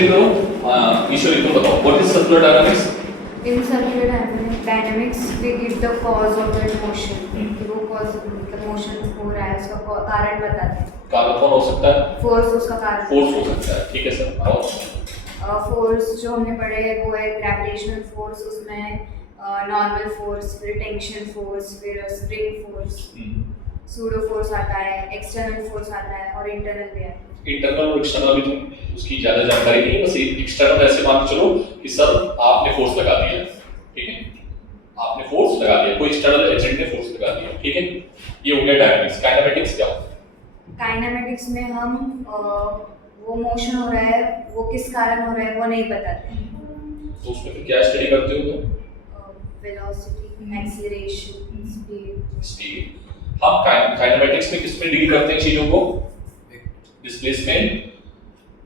Read करो। ईश्वर इनको बताओ what is circular dynamics. In circular dynamics, we give the cause of that motion. कि वो cause मतलब motion हो रहा है उसका कारण बताते हैं। कारण कौन हो सकता है? Force उसका कारण। फोर्स हो सकता है, ठीक है सर। और फोर्स जो हमने पढ़े है वो है ग्रेविटेशनल फोर्स, उसमें नॉर्मल फोर्स, फिर टेंशन फोर्स, फिर स्प्रिंग फोर्स, सूडो फोर्स आता है, एक्सटर्नल फोर्स आता है और इंटरनल भी आता है। इंटरनल और एक्सटर्नल भी तो उसकी ज्यादा जानकारी नहीं है, बस एक्सटर्नल ऐसे मान के चलो कि सर आपने फोर्स लगा दिया, ठीक है, आपने फोर्स लगा दिया, कोई एक्सटर्नल एजेंट ने फोर्स लगा दिया, ठीक है। ये हो गया डायनामिक्स। काइनेमेटिक्स क्या होता है? काइनेमेटिक्स में हम वो मोशन हो रहा है वो किस कारण हो रहा है वो नहीं बताते। तो उसमें फिर क्या स्टडी करते हो तुम? Velocity, acceleration, speed. हम काइनेमेटिक्स में किस में डील करते हैं चीजों को? डिस्प्लेसमेंट,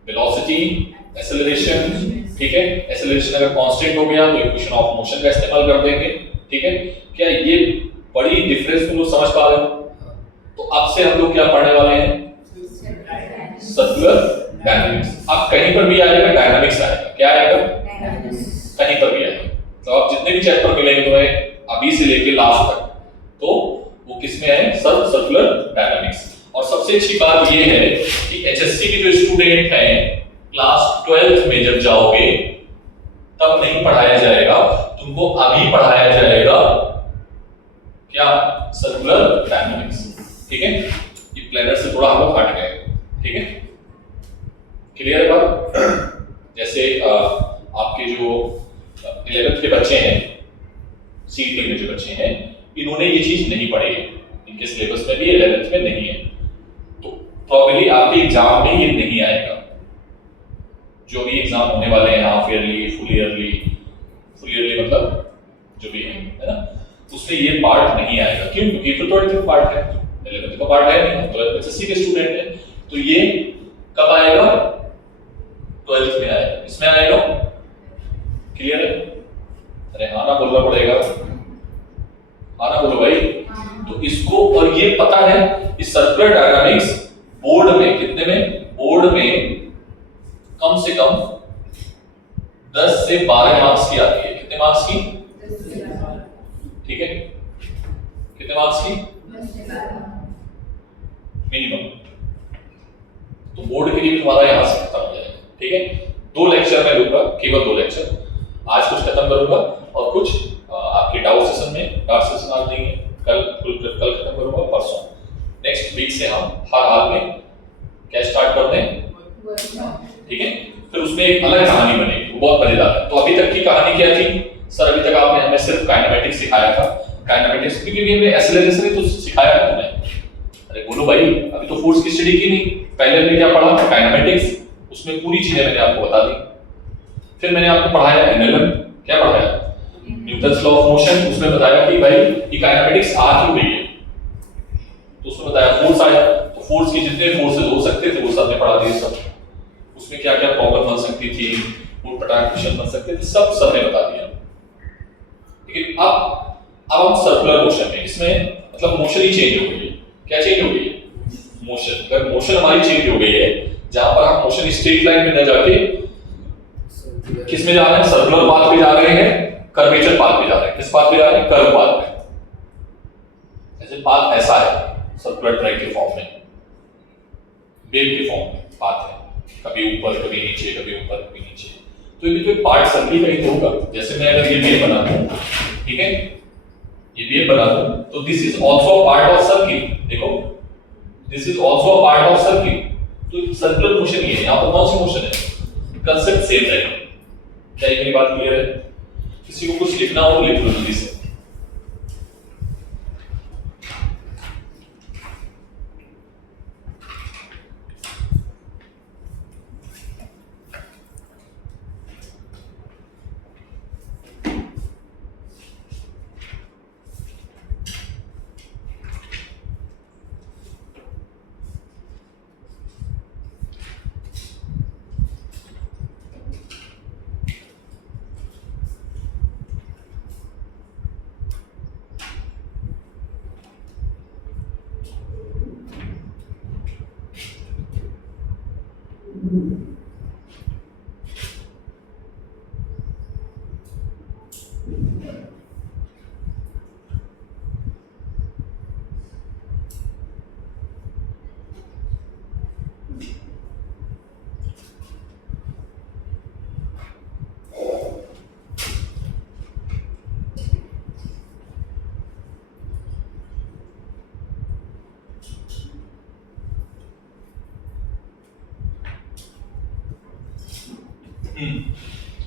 वेलोसिटी, एक्सेलरेशन, ठीक है। एक्सेलरेशन अगर कांस्टेंट हो गया तो इक्वेशन ऑफ मोशन का इस्तेमाल कर देंगे, ठीक है। क्या ये बड़ी डिफरेंस तुम लोग समझ पा रहे हो? तो अब से हम लोग क्या पढ़ने वाले हैं? Circular dynamics. अब कहीं पर भी आएगा डायनामिक्स आएगा, क्या आएगा? कहीं पर भी आएगा। तो आप जितने भी चैप्टर मिलेंगे तुम्हें अभी से लेके लास्ट तक, तो वो किस में है? Circular dynamics. और सबसे अच्छी बात ये है कि एचएससी के जो स्टूडेंट हैं क्लास 12th में जब जाओगे तब नहीं पढ़ाया जाएगा, तुमको अभी पढ़ाया जाएगा क्या? सर्कुलर डायनामिक्स, ठीक है। ये प्लानर से थोड़ा हम लोग हट गए, ठीक है। क्लियर है बात? जैसे आपके जो 11th के बच्चे हैं, सीटी में जो बच्चे हैं, इन्होंने ये चीज नहीं पढ़ी है, इनके सिलेबस में भी 11th में नहीं है, तो प्रॉब्ली आपके एग्जाम में ये नहीं आएगा। जो भी एग्जाम होने वाले हैं, हाफ ईयरली, फुल ईयरली मतलब जो भी है ना, उसमें ये पार्ट नहीं आएगा। क्यों? क्योंकि तो 12th पार्ट है, 11th का पार्ट है नहीं, तो एचएससी के स्टूडेंट है, तो ये कब आएगा? 12th में आएगा, इसमें आएगा। क्लियर है? अरे हाँ ना बोलना पड़ेगा, हाँ ना बोलो भाई। तो इसको, और ये पता है इस सर्कुलर डायनामिक्स बोर्ड में कितने में? बोर्ड में कम से कम 10 से 12 मार्क्स की आती है। कितने मार्क्स की? ठीक है, कितने मार्क्स की? मिनिमम। तो बोर्ड के लिए तुम्हारा यहां से खत्म हो जाएगा, ठीक है। 2 लेक्चर मैं लूंगा, केवल 2 लेक्चर। आज कुछ खत्म करूंगा और कुछ आपके डाउट सेशन में, डाउट सेशन आज देंगे, कल खत्म करूंगा, परसों। नेक्स्ट वीक से हम हर हाल में क्या स्टार्ट कर दें, ठीक है। फिर उसमें एक अलग कहानी बनेगी, वो बहुत मजेदार है। तो अभी तक की कहानी क्या थी सर? अभी तक आपने हमें सिर्फ काइनेमेटिक्स सिखाया था। काइनेमेटिक्स क्योंकि हमने एक्सेलरेशन ही तो सिखाया था तुम्हें। अरे बोलो भाई, अभी तो फोर्स की स्टडी की नहीं। पहले हमने क्या पढ़ा? काइनेमेटिक्स, उसमें पूरी चीजें मैंने आपको बता दी। फिर मैंने आपको पढ़ाया एनएलएम, क्या पढ़ाया? न्यूटन्स लॉ ऑफ मोशन, उसमें बताया कि भाई ये काइनेमेटिक्स आ क्यों गई है, तो उसमें बताया फोर्स आया, तो फोर्स के जितने फोर्सेस हो सकते थे वो सबने पढ़ा दिए सब। उसमें क्या क्या प्रॉब्लम बन सकती थी, वो पटाखेशन बन सकते थे, सब सबने बता दिया। लेकिन अब हम सर्कुलर मोशन में, इसमें मतलब मोशन ही चेंज हो गई है। क्या चेंज हो गई है? मोशन। अगर मोशन हमारी चेंज हो गई है, जहां पर हम मोशन स्ट्रेट लाइन में न जाके किस में जा रहे हैं? सर्कुलर पाथ पे जा रहे हैं, कर्वेचर पाथ पे जा रहे हैं। किस पाथ पे जा रहे हैं? कर्व पाथ पे। ऐसे पाथ ऐसा है सर्कुलर ट्रैक के फॉर्म में, वेव के फॉर्म में पाथ है, कभी ऊपर कभी नीचे, कभी ऊपर कभी नीचे। तो ये कोई पार्ट सर्किल कहीं तो होगा। जैसे मैं अगर ये वेव बना दूं, ठीक है, ये वेव बना दूं, तो this is also part of circle. देखो, this is also part of circle. तो सर्कुलर मोशन ये है। यहां पर कौन सी मोशन है? कांसेप्ट सेम है। क्या ये मेरी बात क्लियर है? किसी को कुछ लिखना हो तो लिख लो जल्दी से।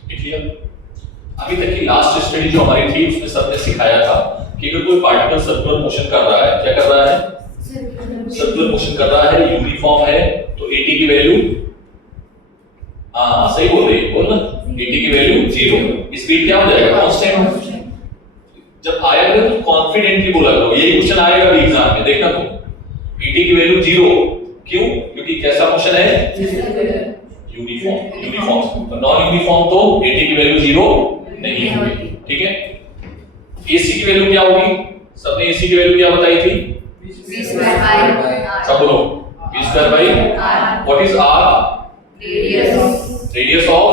क्लियर? अभी तक की लास्ट स्टडी जो हमारी थी उसमें सर ने सिखाया था कि अगर कोई पार्टिकल सर्कुलर मोशन कर रहा है, क्या कर रहा है? सर्कुलर मोशन कर रहा है, यूनिफॉर्म है, तो AT की वैल्यू, हाँ सही बोल रही है, बोल ना, AT की वैल्यू 0, स्पीड क्या हो जाएगा? कांस्टेंट। जब आएगा तो कॉन्फिडेंटली बोला करो, यही क्वेश्चन आएगा भी एग्जाम में, देखना तो। AT की वैल्यू 0, क्यों? क्योंकि कैसा मोशन है? यूनिफॉर्म। यूनिफॉर्म, तो नॉन यूनिफॉर्म तो AT की वैल्यू 0 नहीं होगी, ठीक है? AC की वैल्यू क्या होगी? सबने AC की वैल्यू क्या बताई थी? सब बोलो, V² by R। What is R? Radius of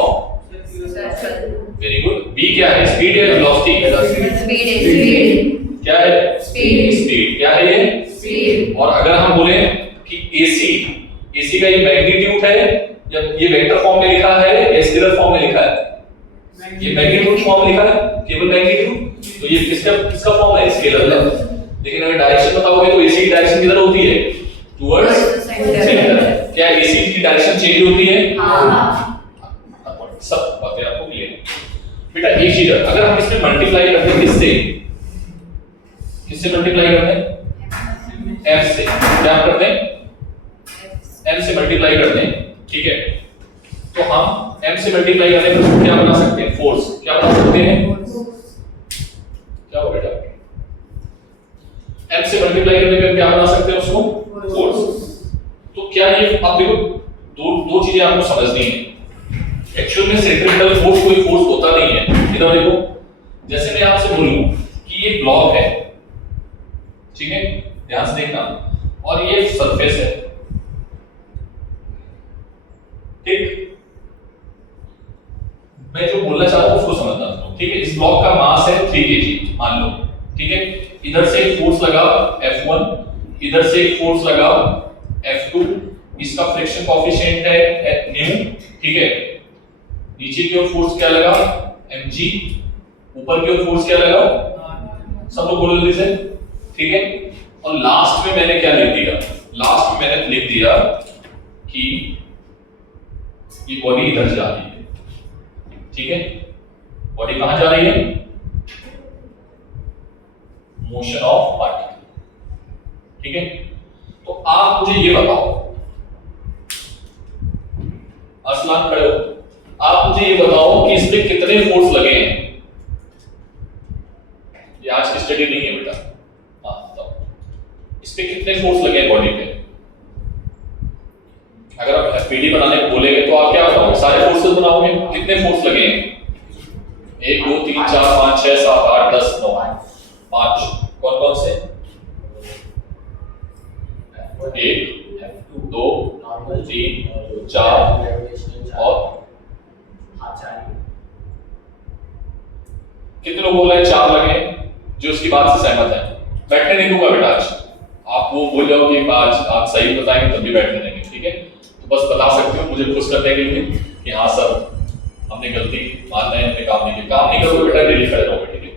circle। Very good. V क्या है? स्पीड या वेलोसिटी? स्पीड। क्या है? स्पीड। क्या है ये? स्पीड। और अगर हम बोले कि AC का ये मैग्नीट्यूड है या ये वेक्टर फॉर्म में लिखा है या स्केलर फॉर्म में लिखा है? ये मैग्नीट्यूड फॉर्म लिखा है, केवल मैग्नीट्यूड, तो ये किसका फॉर्म है? स्केलर का। लेकिन अगर डायरेक्शन बताओगे तो AC की डायरेक्शन किधर होती है? Towards centre. क्या AC की डायरेक्शन चेंज होती है? हां। सब बातें आपको क्लियर। बेटा एक चीज, अगर हम इसमें मल्टीप्लाई करते हैं किससे मल्टीप्लाई करते हैं? F से। क्या करते हैं? M से मल्टीप्लाई करते हैं, ठीक है? तो हम M से मल्टीप्लाई करने पर क्या बना सकते हैं? फोर्स। क्या बना सकते हैं? क्या हो बेटा? M से मल्टीप्लाई करने पर क्या बना सकते हैं उसको? फोर्स। तो क्या ये, आप देखो दो चीजें आपको समझनी है। एक्चुअल में सेंट्रीपिटल फोर्स कोई फोर्स होता नहीं है। इधर देखो, जैसे मैं आपसे बोलूं कि ये ब्लॉक है, ठीक है, ध्यान से देखना, और ये सरफेस है, ठीक? मैं जो बोलना चाहता हूं उसको समझना, ठीक है? इस ब्लॉक का मास है 3 kg मान लो, ठीक है? इधर से एक फोर्स लगा F1, इधर से एक फोर्स लगा F2, इसका फ्रिक्शन कोएफिशिएंट है न्यू, ठीक है? नीचे की ओर फोर्स क्या लगा? mg, ऊपर की ओर फोर्स क्या लगा? सब लोग बोलो जल्दी से, ठीक है? और लास्ट में मैंने क्या लिख दिया? लास्ट में मैंने लिख दिया कि ये बॉडी इधर जा रही है, ठीक है? बॉडी कहां जा रही है? मोशन ऑफ पार्टिकल, ठीक है? तो आप मुझे ये बताओ, असलान खड़े हो, आप मुझे ये बताओ कि इस पे कितने फोर्स लगे हैं? ये आज की स्टडी नहीं है बेटा, हाँ बताओ, इस पे कितने फोर्स लगे हैं बॉडी पे? अगर आप FPD बनाने को बोलेंगे तो आप क्या बताओगे? सारे फोर्सेस बनाओगे, कितने फोर्स लगे हैं? 1 2 3 4 5 6 7 8 10 9 5। कौन कौन से? 1 2 3 4 और कितने लोग बोल रहे हैं 4 लगे? जो इसकी बात से सहमत है, बैठने नहीं दूंगा बेटा आज। आप वो बोल जाओ कि आज आप सही बताएंगे तब भी बैठने देंगे, ठीक है? तो बस बता सकते हो मुझे खुश करने के लिए कि हाँ सर हमने गलती मान रहे हैं, हमने काम नहीं किया। काम नहीं करोगे बेटा डेली खड़े रहोगे, ठीक है?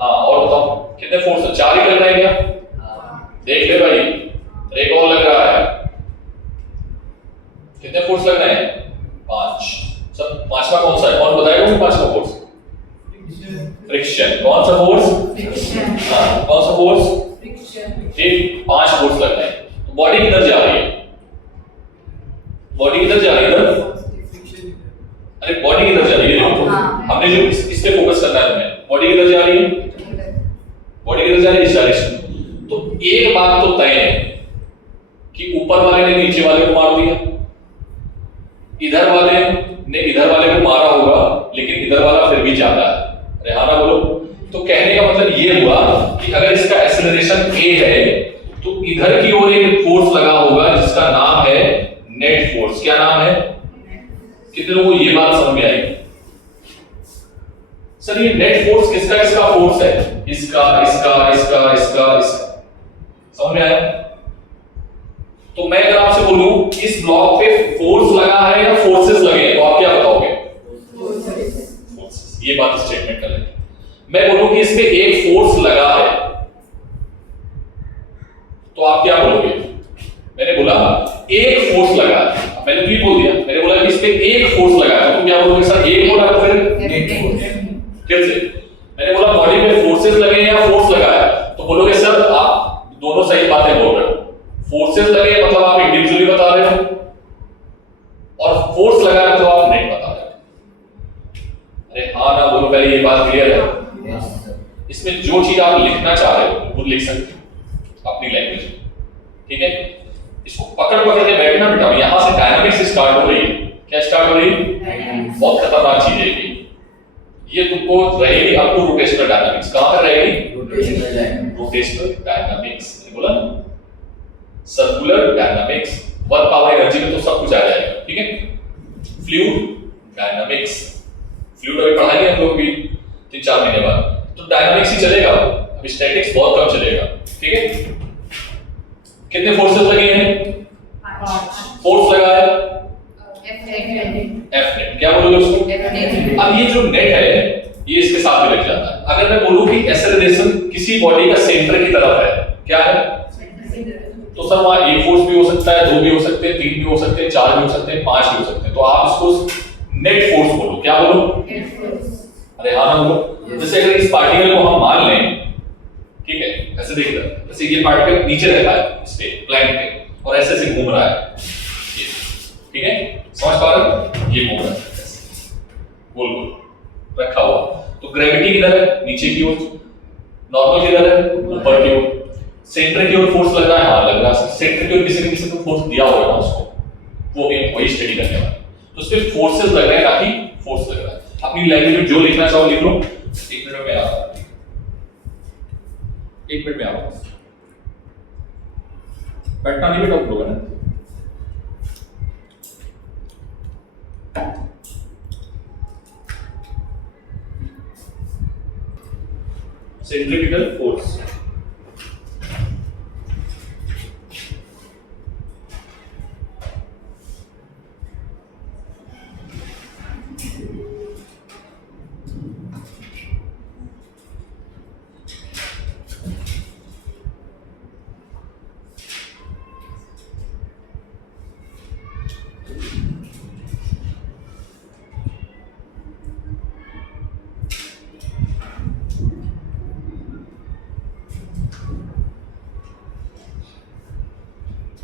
हाँ और बताओ कितने फोर्स है? 4 ही लग रहा है क्या? देख ले भाई, एक और लग रहा है। कितने फोर्स लग रहे हैं? 5। सब पांचवा कौन सा है? कौन बताएगा वो पांचवा फोर्स? फ्रिक्शन। कौन सा फोर्स? फ्रिक्शन। हाँ कौन सा फोर्स? फ्रिक्शन। ठीक, 5 फोर्स लग रहे हैं। तो बॉडी किधर जा रही है? बॉडी किधर जा रही है? इधर। अरे बॉडी किधर जा रही है? हमने जो इस पे फोकस करना है तुम्हें। बॉडी किधर जा रही है? बॉडी किधर जा रही है? इस डायरेक्शन। तो एक बात तो तय है कि ऊपर वाले ने नीचे वाले को मार दिया, इधर वाले ने इधर वाले को मारा होगा, लेकिन इधर वाला फिर भी ज्यादा है। रेहाना बोलो। तो कहने का मतलब ये हुआ कि अगर इसका एक्सेलरेशन a है तो इधर की ओर एक फोर्स लगा होगा जिसका नाम है नेट फोर्स। क्या नाम है? कितने लोगों को ये बात समझ में आई? सर ये नेट फोर्स किसका फोर्स है? इसका इसका इसका इसका इसका। समझ में आया? तो मैं अगर आपसे बोलूं इस ब्लॉक पे फोर्स लगा है या फोर्सेस लगे हैं, तो आप क्या बताओगे? फोर्सेस। ये बात स्टेटमेंट कर लेते हैं। मैं बोलूं कि इस पे एक फोर्स लगा है, तो आप क्या बोलोगे? मैंने बोला एक फोर्स लगा है, मैंने तो ये बोल दिया, मैंने बोला कि इस पे एक फोर्स लगाया तो तुम क्या बोलोगे सर? एक बोला तो फिर नेट फोर्स। फिर से मैंने बोला बॉडी में फोर्सेस लगे या फोर्स लगाया, तो बोलोगे सर आप दोनों सही बातें बोल रहे हो। फोर्सेस लगे मतलब आप इंडिविजुअली बता रहे हो, और फोर्स लगाया तो आप नेट बता रहे हो। अरे हाँ ना बोलो, पहले ये बात क्लियर है? Yes sir. इसमें जो चीज आप लिखना चाह रहे हो वो लिख सकते हो अपनी लैंग्वेज में, ठीक है? इसको पकड़ पकड़ के बैठना बेटा। यहां से डायनामिक्स स्टार्ट हो रही है। क्या स्टार्ट हो रही है? बहुत खतरनाक चीज है ये तुमको रहेगी अप टू रोटेशनल डायनामिक्स। कहां पर रहेगी? Rotational dynamics. रोटेशनल डायनामिक्स बोला ना, circular dynamics, work power energy में तो सब कुछ आ जाएगा, ठीक है? फ्लूइड डायनामिक्स, फ्लूइड अभी पढ़ा लिया हम लोग भी 3-4 महीने बाद, तो डायनामिक्स ही चलेगा, अभी स्टैटिक्स बहुत कम चलेगा, ठीक है? कितने फोर्सेस लगे हैं? 5 फोर्स लगा है F एफ नेट, क्या बोलोगे उसको? नेट। अब ये जो नेट है ये इसके साथ में लग जाता है। अगर मैं बोलूं कि एक्सेलरेशन किसी बॉडी का सेंटर की तरफ है, क्या है? तो सर वहां एक फोर्स भी हो सकता है, 2 भी हो सकते हैं, 3 भी हो सकते हैं, 4 भी हो सकते हैं, 5 भी हो सकते हैं, तो आप इसको नेट फोर्स बोलो। क्या बोलो? अरे हाँ ना बोलो। जैसे अगर इस पार्टिकल को हम मान लें, ठीक है, ऐसे देख रहे हैं, जैसे ये पार्टिकल नीचे रखा है इस पे प्लैनेट पे और ऐसे से घूम रहा है, ये, ठीक है, समझ पा रहे हो? ये घूम रहा है गोल गोल रखा हुआ, तो ग्रेविटी किधर है? नीचे की ओर। नॉर्मल किधर है? ऊपर की ओर। सेंटर की ओर फोर्स लग रहा है? हाँ लग रहा है। सेंटर की ओर किसी न किसी को फोर्स दिया होगा ना उसको, वो भी वही स्टडी करने वाला। तो उसपे फोर्सेस लग रहे हैं, ताकि फोर्स लग रहा है। अपनी लैंग्वेज में जो लिखना चाहो लिख लो। 1 मिनट में आता हूं, 1 मिनट में आओ, बैठना नहीं बेटा लोग ना। सेंट्रीपिटल फोर्स,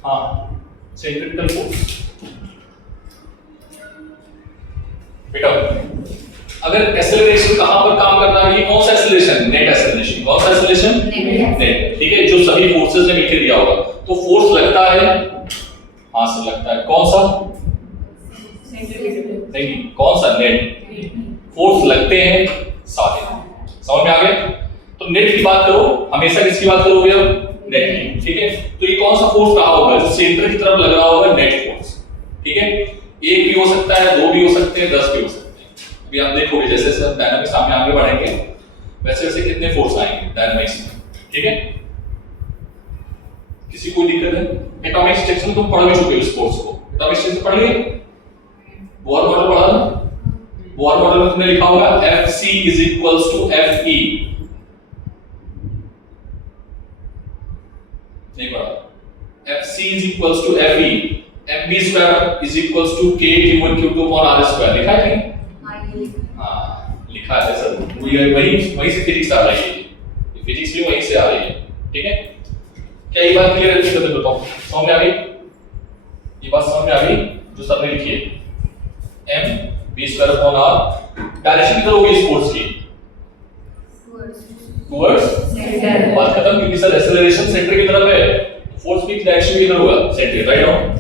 हाँ सेंट्रीपिटल फोर्स बेटा। अगर एक्सेलरेशन कहां पर काम कर रहा है? ये कौन सा एक्सेलरेशन? Net acceleration. कौन सा एक्सेलरेशन? नेट, ठीक है, जो सभी फोर्सेस ने मिलकर दिया होगा। तो फोर्स लगता है, हां से लगता है, कौन सा? नहीं, कौन सा? नेट। फोर्स लगते हैं सारे, समझ में आ गया? तो नेट की बात करो, हमेशा किसकी बात करोगे? अब नेट की, ठीक है? तो ये कौन सा फोर्स कहा होगा? जो सेंटर की तरफ लग रहा होगा, नेट फोर्स, ठीक है? एक भी हो सकता है, 2 भी हो सकते हैं, 10 भी हो सकते हैं। अभी आप देखोगे जैसे जैसे डायनामिक्स सामने आगे बढ़ेंगे वैसे वैसे कितने फोर्स आएंगे डायनामिक्स में, ठीक है? किसी कोई दिक्कत है? एटॉमिक स्ट्रक्चर तुम पढ़ भी चुके हो इस कोर्स को, एटॉमिक स्ट्रक्चर पढ़ लिए? बोर मॉडल पढ़ा ना? बोर मॉडल में तुमने लिखा होगा Fc = Fe, नहीं पढ़ा? Fc = Fe, mv² = K/Q1Q2/r², लिखा है कहीं? हाँ लिखा है सर, वही से फिजिक्स आ रही है, ये फिजिक्स भी वहीं से आ रही है, ठीक है? क्या ये बात क्लियर है? इसको बताओ, समझ में आ गई? ये बात समझ में आ गई जो सर ने लिखी है? mv²/r, डायरेक्शन किधर होगी इस फोर्स की? Towards centre. बात खत्म, क्योंकि सर एक्सेलरेशन सेंटर की तरफ है, फोर्स की डायरेक्शन किधर होगा? Centre, right? Now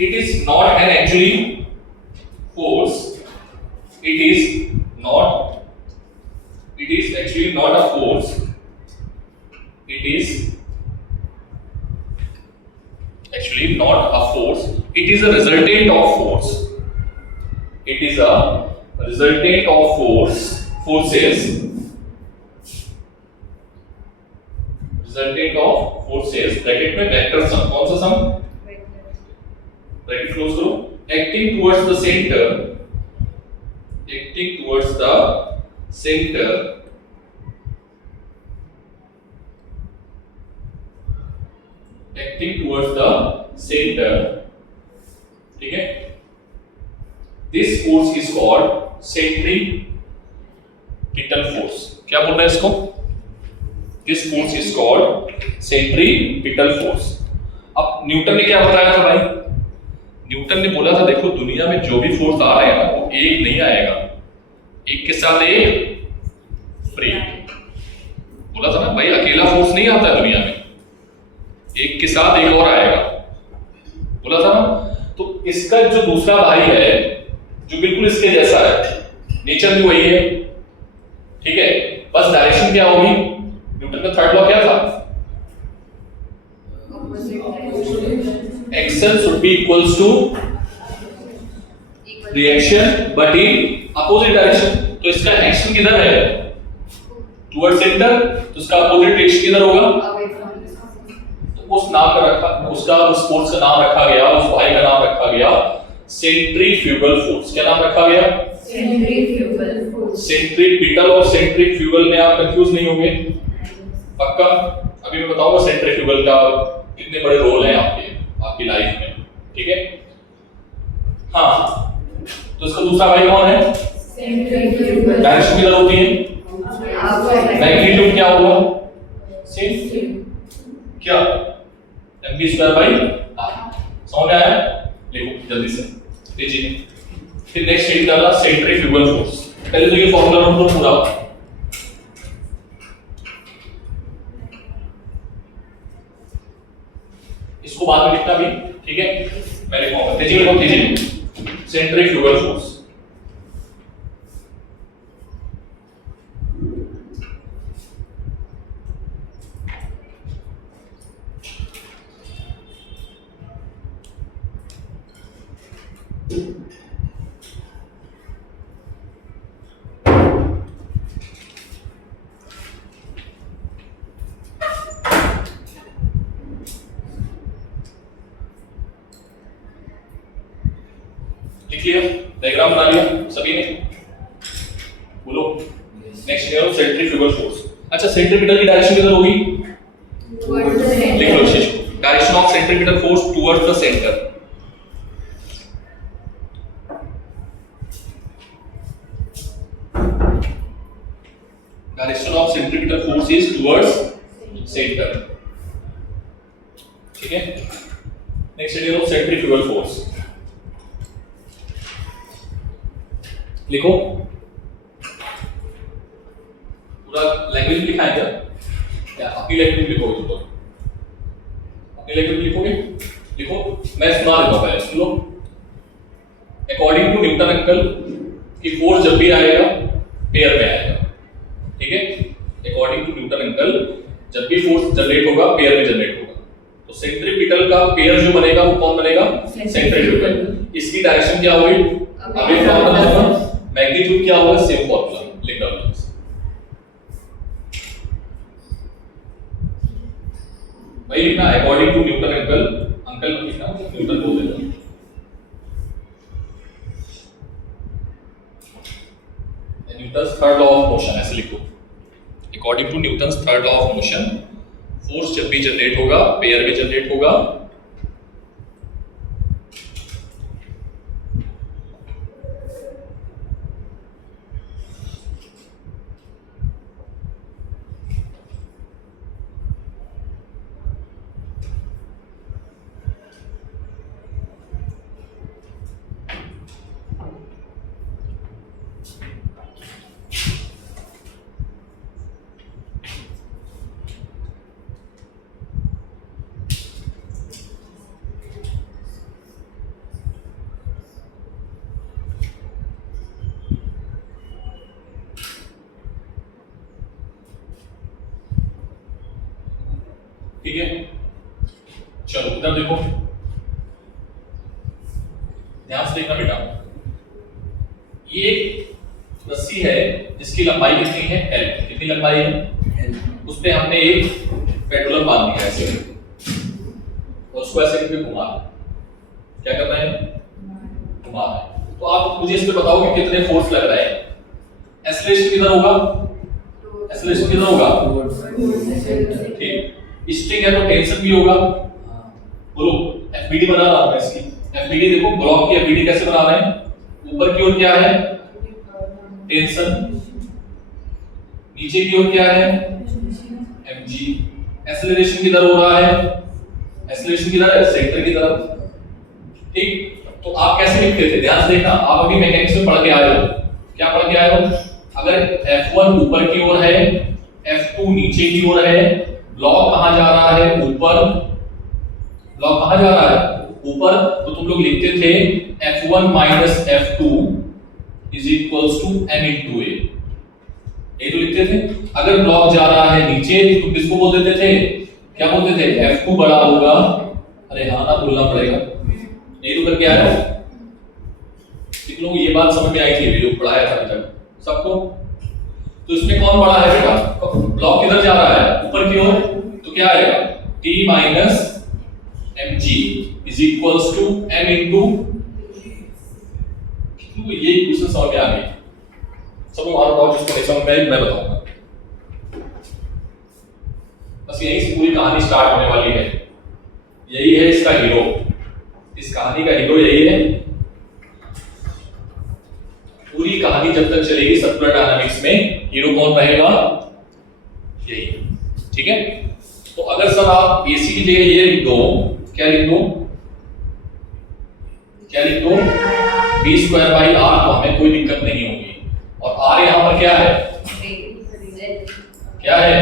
it is not an actually force, it is actually not a force, it is actually not a force, it is a resultant of force, it is a resultant of forces, resultant of forces, bracket में vector sum, कौन सा सम? Bracket close करो, acting towards the center, acting towards the center, acting towards the center ठीक है, this force is called centripetal force. क्या बोल रहे हैं इसको? This force is called centripetal force. अब न्यूटन ने क्या बताया था भाई? न्यूटन ने बोला था देखो दुनिया में जो भी फोर्स आ रहा है ना वो एक नहीं आएगा, एक के साथ एक फ्री। बोला था ना भाई, अकेला फोर्स नहीं आता है दुनिया में, एक के साथ एक और आएगा, बोला था ना। तो इसका जो दूसरा भाई है जो बिल्कुल इसके जैसा है, नेचर भी वही है, ठीक है, बस डायरेक्शन क्या होगी? न्यूटन का थर्ड लॉ क्या था? Action should be equals to reaction but in opposite direction. तो इसका एक्शन किधर है? टुवर्ड सेंटर, तो इसका अपोजिट रिएक्शन किधर होगा? तो उस नाम का रखा, उसका उस फोर्स का नाम रखा गया, उस भाई का नाम रखा गया सेंट्रीफ्यूगल फोर्स। क्या नाम रखा गया? Centrifugal force. सेंट्रीपिटल और सेंट्रीफ्यूगल में आप कंफ्यूज नहीं होंगे, पक्का? अभी मैं बताऊंगा सेंट्रीफ्यूगल का कितने बड़े रोल है आपकी लाइफ में, ठीक है? हाँ, तो इसका दूसरा भाई कौन है? सेंट्रीफ्यूगल। डायरेक्शन किधर होती है? मैग्नीट्यूड क्या होगा? सेम। क्या? mv square by r। समझ में आया? लिखो जल्दी से, तेजी में। फिर नेक्स्ट स्टेट डाला सेंट्रीफ्यूगल फोर्स। पहले तो ये फॉर्मूला नोट करो पूरा, इसको बाद में लिखना भी, ठीक है? मैं लिखूंगा, तेजी में लिखो, तेजी में। सेंट्रीफ्यूगल फोर्स, लिख लिया? डायग्राम बना लिया सभी ने? बोलो नेक्स्ट करो सेंट्रीफ्यूगल फोर्स। अच्छा, सेंट्रीपिटल की डायरेक्शन किधर होगी? लिख लो शेष, direction of centripetal force towards the centre. Direction of centripetal force is towards centre, ठीक है? नेक्स्ट करो सेंट्रीफ्यूगल फोर्स, लिखो पूरा लैंग्वेज लिखा है क्या? अपनी लैंग्वेज लिखोगे तो अपनी लैंग्वेज लिखोगे? लिखो, मैं सुना देता हूं, पहले सुन लो। अकॉर्डिंग टू न्यूटन अंकल कि फोर्स जब भी आएगा पेयर में आएगा, ठीक है? अकॉर्डिंग टू न्यूटन अंकल जब भी फोर्स जनरेट होगा पेयर में जनरेट होगा। तो सेंट्रीपिटल का पेयर जो बनेगा वो कौन बनेगा? सेंट्रीफ्यूगल। इसकी डायरेक्शन क्या होगी? Away from the centre. Magnitude क्या होगा? सेम फॉर्मूला लिख डालो। भाई लिखना according to Newton uncle, uncle लिखना न्यूटन बोल देना। Newton's third law of motion ऐसे लिखो, according to Newton's third law of motion force जब भी जनरेट होगा पेयर में जनरेट होगा। ठीक है, चलो इधर देखो, ध्यान से देखना बेटा। ये एक रस्सी है जिसकी लंबाई कितनी है? L। कितनी लंबाई है? उस पे हमने एक पेंडुलम बांध दिया ऐसे और उसको ऐसे करके घुमा। क्या करना है? घुमा है। तो आप मुझे इस पे बताओ कि कितने फोर्स लग रहा है? एक्सेलरेशन किधर होगा? एक्सेलरेशन किधर होगा? ठीक, स्ट्रिंग है तो टेंशन भी होगा। बोलो, एफबीडी बना रहा हूं मैं इसकी, एफबीडी देखो, ब्लॉक की एफबीडी कैसे बना रहे हैं? ऊपर की ओर क्या है? टेंशन। नीचे की ओर क्या है? एमजी। एक्सेलरेशन किधर हो रहा है? एक्सेलरेशन किधर है? सेंटर की तरफ। ठीक, तो आप कैसे लिखते थे? ध्यान से देखना, आप अभी मैकेनिक्स में पढ़ के आए हो। क्या पढ़ के आए हो? अगर F1 ऊपर की ओर है, F2 नीचे की ओर है, ब्लॉक कहां जा रहा है? ऊपर। ब्लॉक कहां जा रहा है? ऊपर। तो तुम लोग लिखते थे F1 minus F2 is equals to M into A। ये तो लिखते थे। अगर ब्लॉक जा रहा है नीचे तो किसको बोल देते थे? क्या बोलते थे? F2 बड़ा होगा। अरे हाँ ना, बोलना पड़ेगा। यही तो करके आया हो। कितने लोगों को ये बात समझ में आई थी जो पढ़ाया था अभी तक? सबको? तो इसमें कौन बड़ा है बेटा? ब्लॉक किधर जा रहा है? ऊपर की ओर। तो क्या आएगा? T minus mg is equals to m into. कितने को ये क्वेश्चन समझ में आ गई? सब लोग और बहुत जिसको नहीं समझ में आई मैं बताऊंगा। बस यहीं से पूरी कहानी स्टार्ट होने वाली है। यही है इसका हीरो। इस कहानी का हीरो यही है। पूरी कहानी जब तक चलेगी सर्कुलर डायनामिक्स में, हीरो कौन रहेगा? यही। ठीक है, तो अगर सर आप एसी की जगह ये लिख दो, क्या लिख दो? क्या लिख दो? b स्क्वायर बाई r, तो हमें कोई दिक्कत नहीं होगी। और r यहां पर क्या है? क्या है?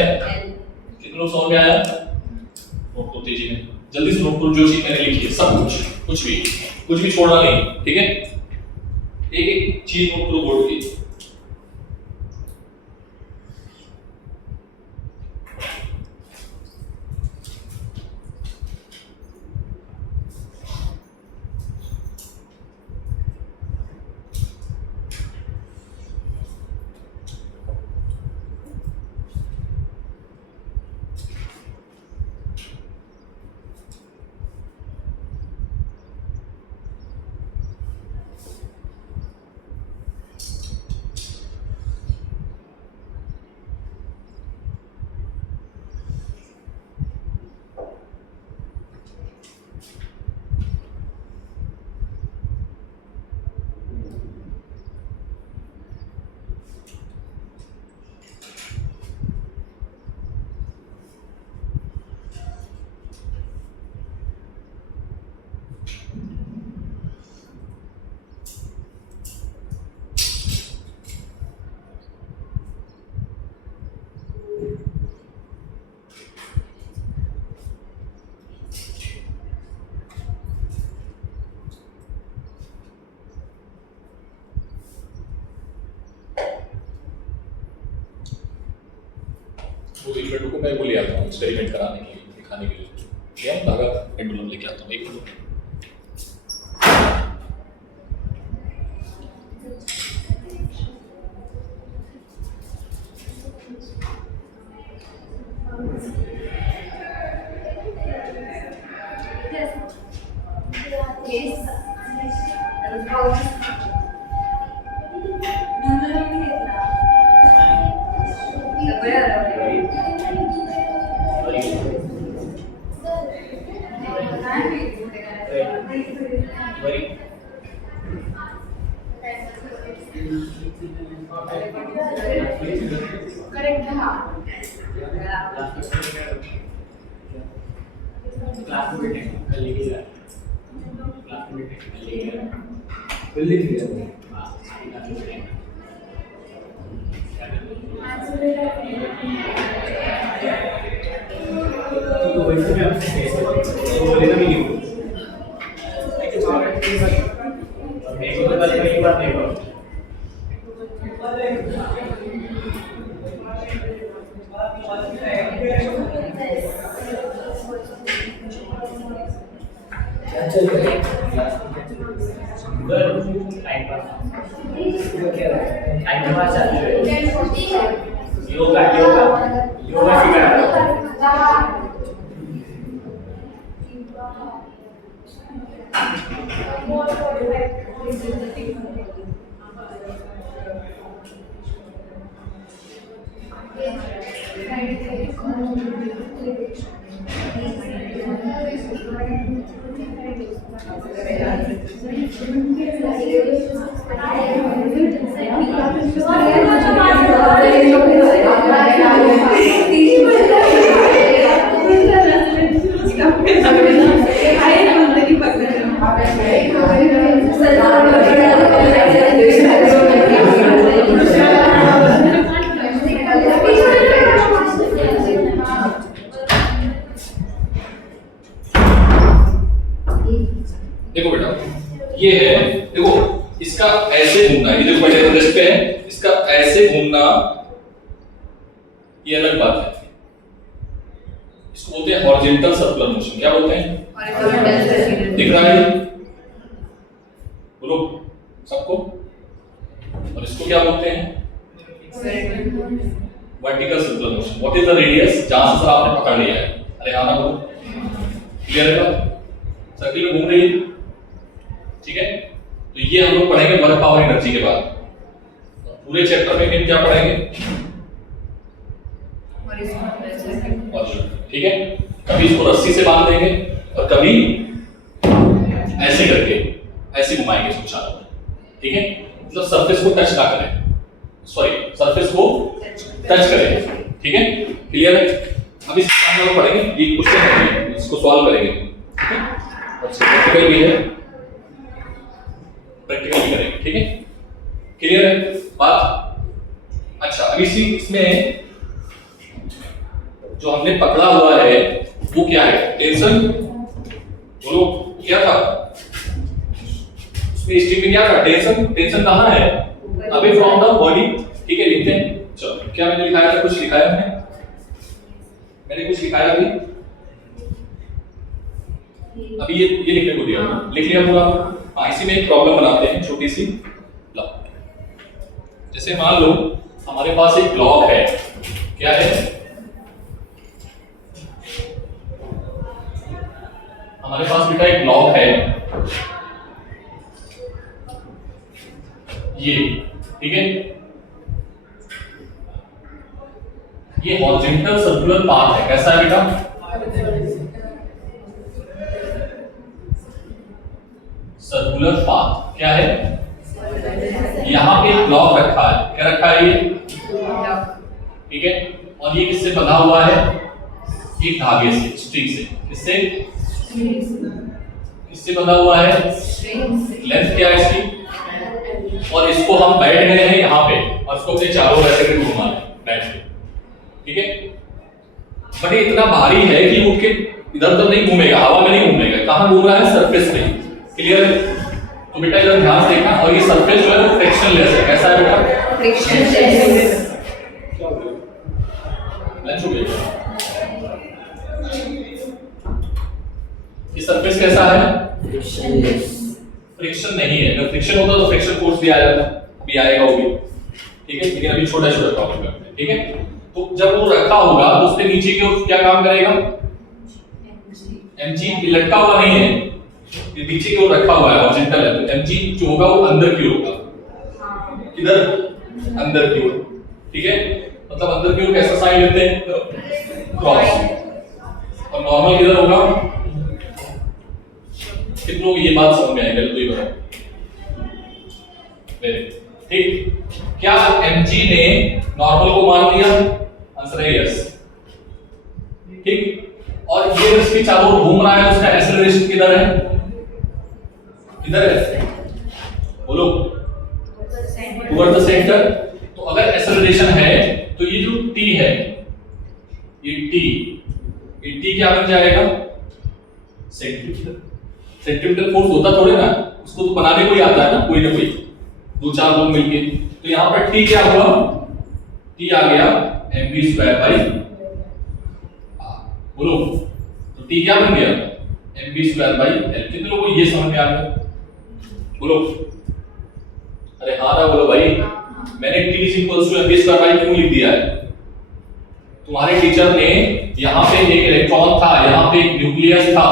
कितने लोग समझ में आया? नोट करो तेजी में, जल्दी से नोट करो जो चीज मैंने लिखी है, सब कुछ भी छोड़ना नहीं। ठीक है, एक एक चीज नोट करो बोर्ड की। वो एक लड्डू को मैं वो ले आता हूँ एक्सपेरिमेंट कराने के लिए, दिखाने के लिए। क्या धागा पेंडुलम लेके आता हूँ, एक मिनट। करेक्ट। हाँ, क्लास में टेक्निकल लेके जा, क्लास में टेक्निकल लेके जा, फिर लिख दिया। हाँ, क्लास में तो वैसे मैं आपसे कैसे बोलेगा भी नहीं बोल, लेकिन मैं बोलने वाले की बात नहीं बोल। क्या चल रहा है क्लास में? टाइम पास क्या रहा है? टाइम पास चल रहा है। योगा योगा योगा सिखा रहा हूँ। देखो बेटा, ये है, देखो इसका ऐसे घूमना, ये देखो पहले रिस्ट पे है, इसका ऐसे घूमना ये अलग बात है। इसको बोलते हैं हॉरिजॉन्टल सर्कुलर मोशन। क्या बोलते हैं? दिख रहा है बोलो सबको? और इसको क्या बोलते हैं? Vertical circular motion. What is the radius? जहां से आपने पकड़ लिया है। अरे हाँ ना बोलो, क्लियर है बात? सर्किल में घूम रही है, ठीक है? तो ये हम लोग पढ़ेंगे वर्क पावर एनर्जी के बाद। पूरे चैप्टर में हम क्या पढ़ेंगे? ठीक है? कभी इसको रस्सी से बांध देंगे और कभी ऐसे करके ऐसे घुमाएंगे इसको चारों ओर, ठीक है? मतलब सरफेस को टच ना करें, सॉरी सरफेस को टच करें, ठीक है? क्लियर है? अब इस हम लोग पढ़ेंगे, ये क्वेश्चन है, इसको सॉल्व करेंगे, ठीक है? और प्रैक्टिकल भी है, प्रैक्टिकल भी करेंगे, ठीक है? क्लियर है बात? अच्छा, अब इसी इसमें जो हमने पकड़ा हुआ है वो क्या है? टेंशन। बोलो क्या था उसमें? स्ट्रिंग में क्या था? टेंशन। टेंशन कहाँ है? अबे फ्रॉम द बॉडी, ठीक है? लिखते हैं। चलो, क्या मैंने लिखाया था? कुछ लिखाया मैंने कुछ लिखाया अभी ये लिखने को दिया, लिख लिया पूरा। हाँ, इसी में एक प्रॉब्लम बनाते हैं छोटी सी। जैसे मान लो हमारे पास एक ब्लॉक है, क्या है? हमारे पास बेटा एक ब्लॉक है, ये, ठीक है? ये हॉरिजॉन्टल सर्कुलर पाथ है। कैसा है बेटा? Circular path. क्या है? यहां पे एक ब्लॉक रखा है। क्या रखा है? ये, ठीक है? और ये किससे बंधा हुआ है? एक धागे से, स्ट्रिंग से। किससे? किससे बंधा हुआ है? लेंथ क्या है इसकी? और इसको हम बैठ गए हैं यहाँ पे और इसको अपने चारों ओर ऐसे घुमा बैठ के, ठीक है? बट ये इतना भारी है कि उठ के इधर उधर नहीं घूमेगा, हवा में नहीं घूमेगा। कहाँ घूम रहा है? सरफेस पे। क्लियर है? तो बेटा इधर ध्यान से देखना। और ये सरफेस जो है वो फ्रिक्शनलेस है। कैसा है बेटा? फ्रिक्शनलेस। लंच हो गया। ये सरफेस कैसा है? फ्रिक्शन नहीं है। अगर फ्रिक्शन होता तो फ्रिक्शन फोर्स भी आ जाता, अभी आएगा वो भी, ठीक है? लेकिन अभी छोटा छोटा प्रॉब्लम करते हैं, ठीक है? तो जब वो रखा होगा तो उसके नीचे की ओर क्या काम करेगा? mg लटका हुआ नहीं है, ये नीचे की ओर रखा हुआ है, हॉरिजॉन्टल है। तो mg जो होगा वो अंदर की ओर होगा। किधर? अंदर की ओर, ठीक है? मतलब अंदर की ओर कैसा साइन लेते हैं? क्रॉस। और नॉर्मल किधर होगा? कितनों को ये बात समझ में आएगी? तो ये बताओ। वेरी ठीक। क्या mg ने नॉर्मल को मान दिया? आंसर है यस, ठीक? और ये इसके चारों ओर घूम रहा है, उसका एक्सेलरेशन किधर है? किधर है? बोलो। Toward the centre. तो अगर एक्सेलरेशन है तो ये जो t है, ये t क्या बन जाएगा? सेंटीमीटर फोर्स होता थोड़े ना, उसको तो बनाने को ही आता है ना कोई, दो चार लोग मिलके। तो यहाँ पर t क्या हुआ? t आ गया mv²/r। बोलो, तो t क्या बन गया? mv²/l। कितने लोगों को ये समझ में आ गया? बोलो। अरे हाँ ना बोलो भाई। मैंने t mv² क्यों लिख दिया है? तुम्हारे टीचर ने यहाँ पे एक इलेक्ट्रॉन था, यहाँ पे एक न्यूक्लियस था,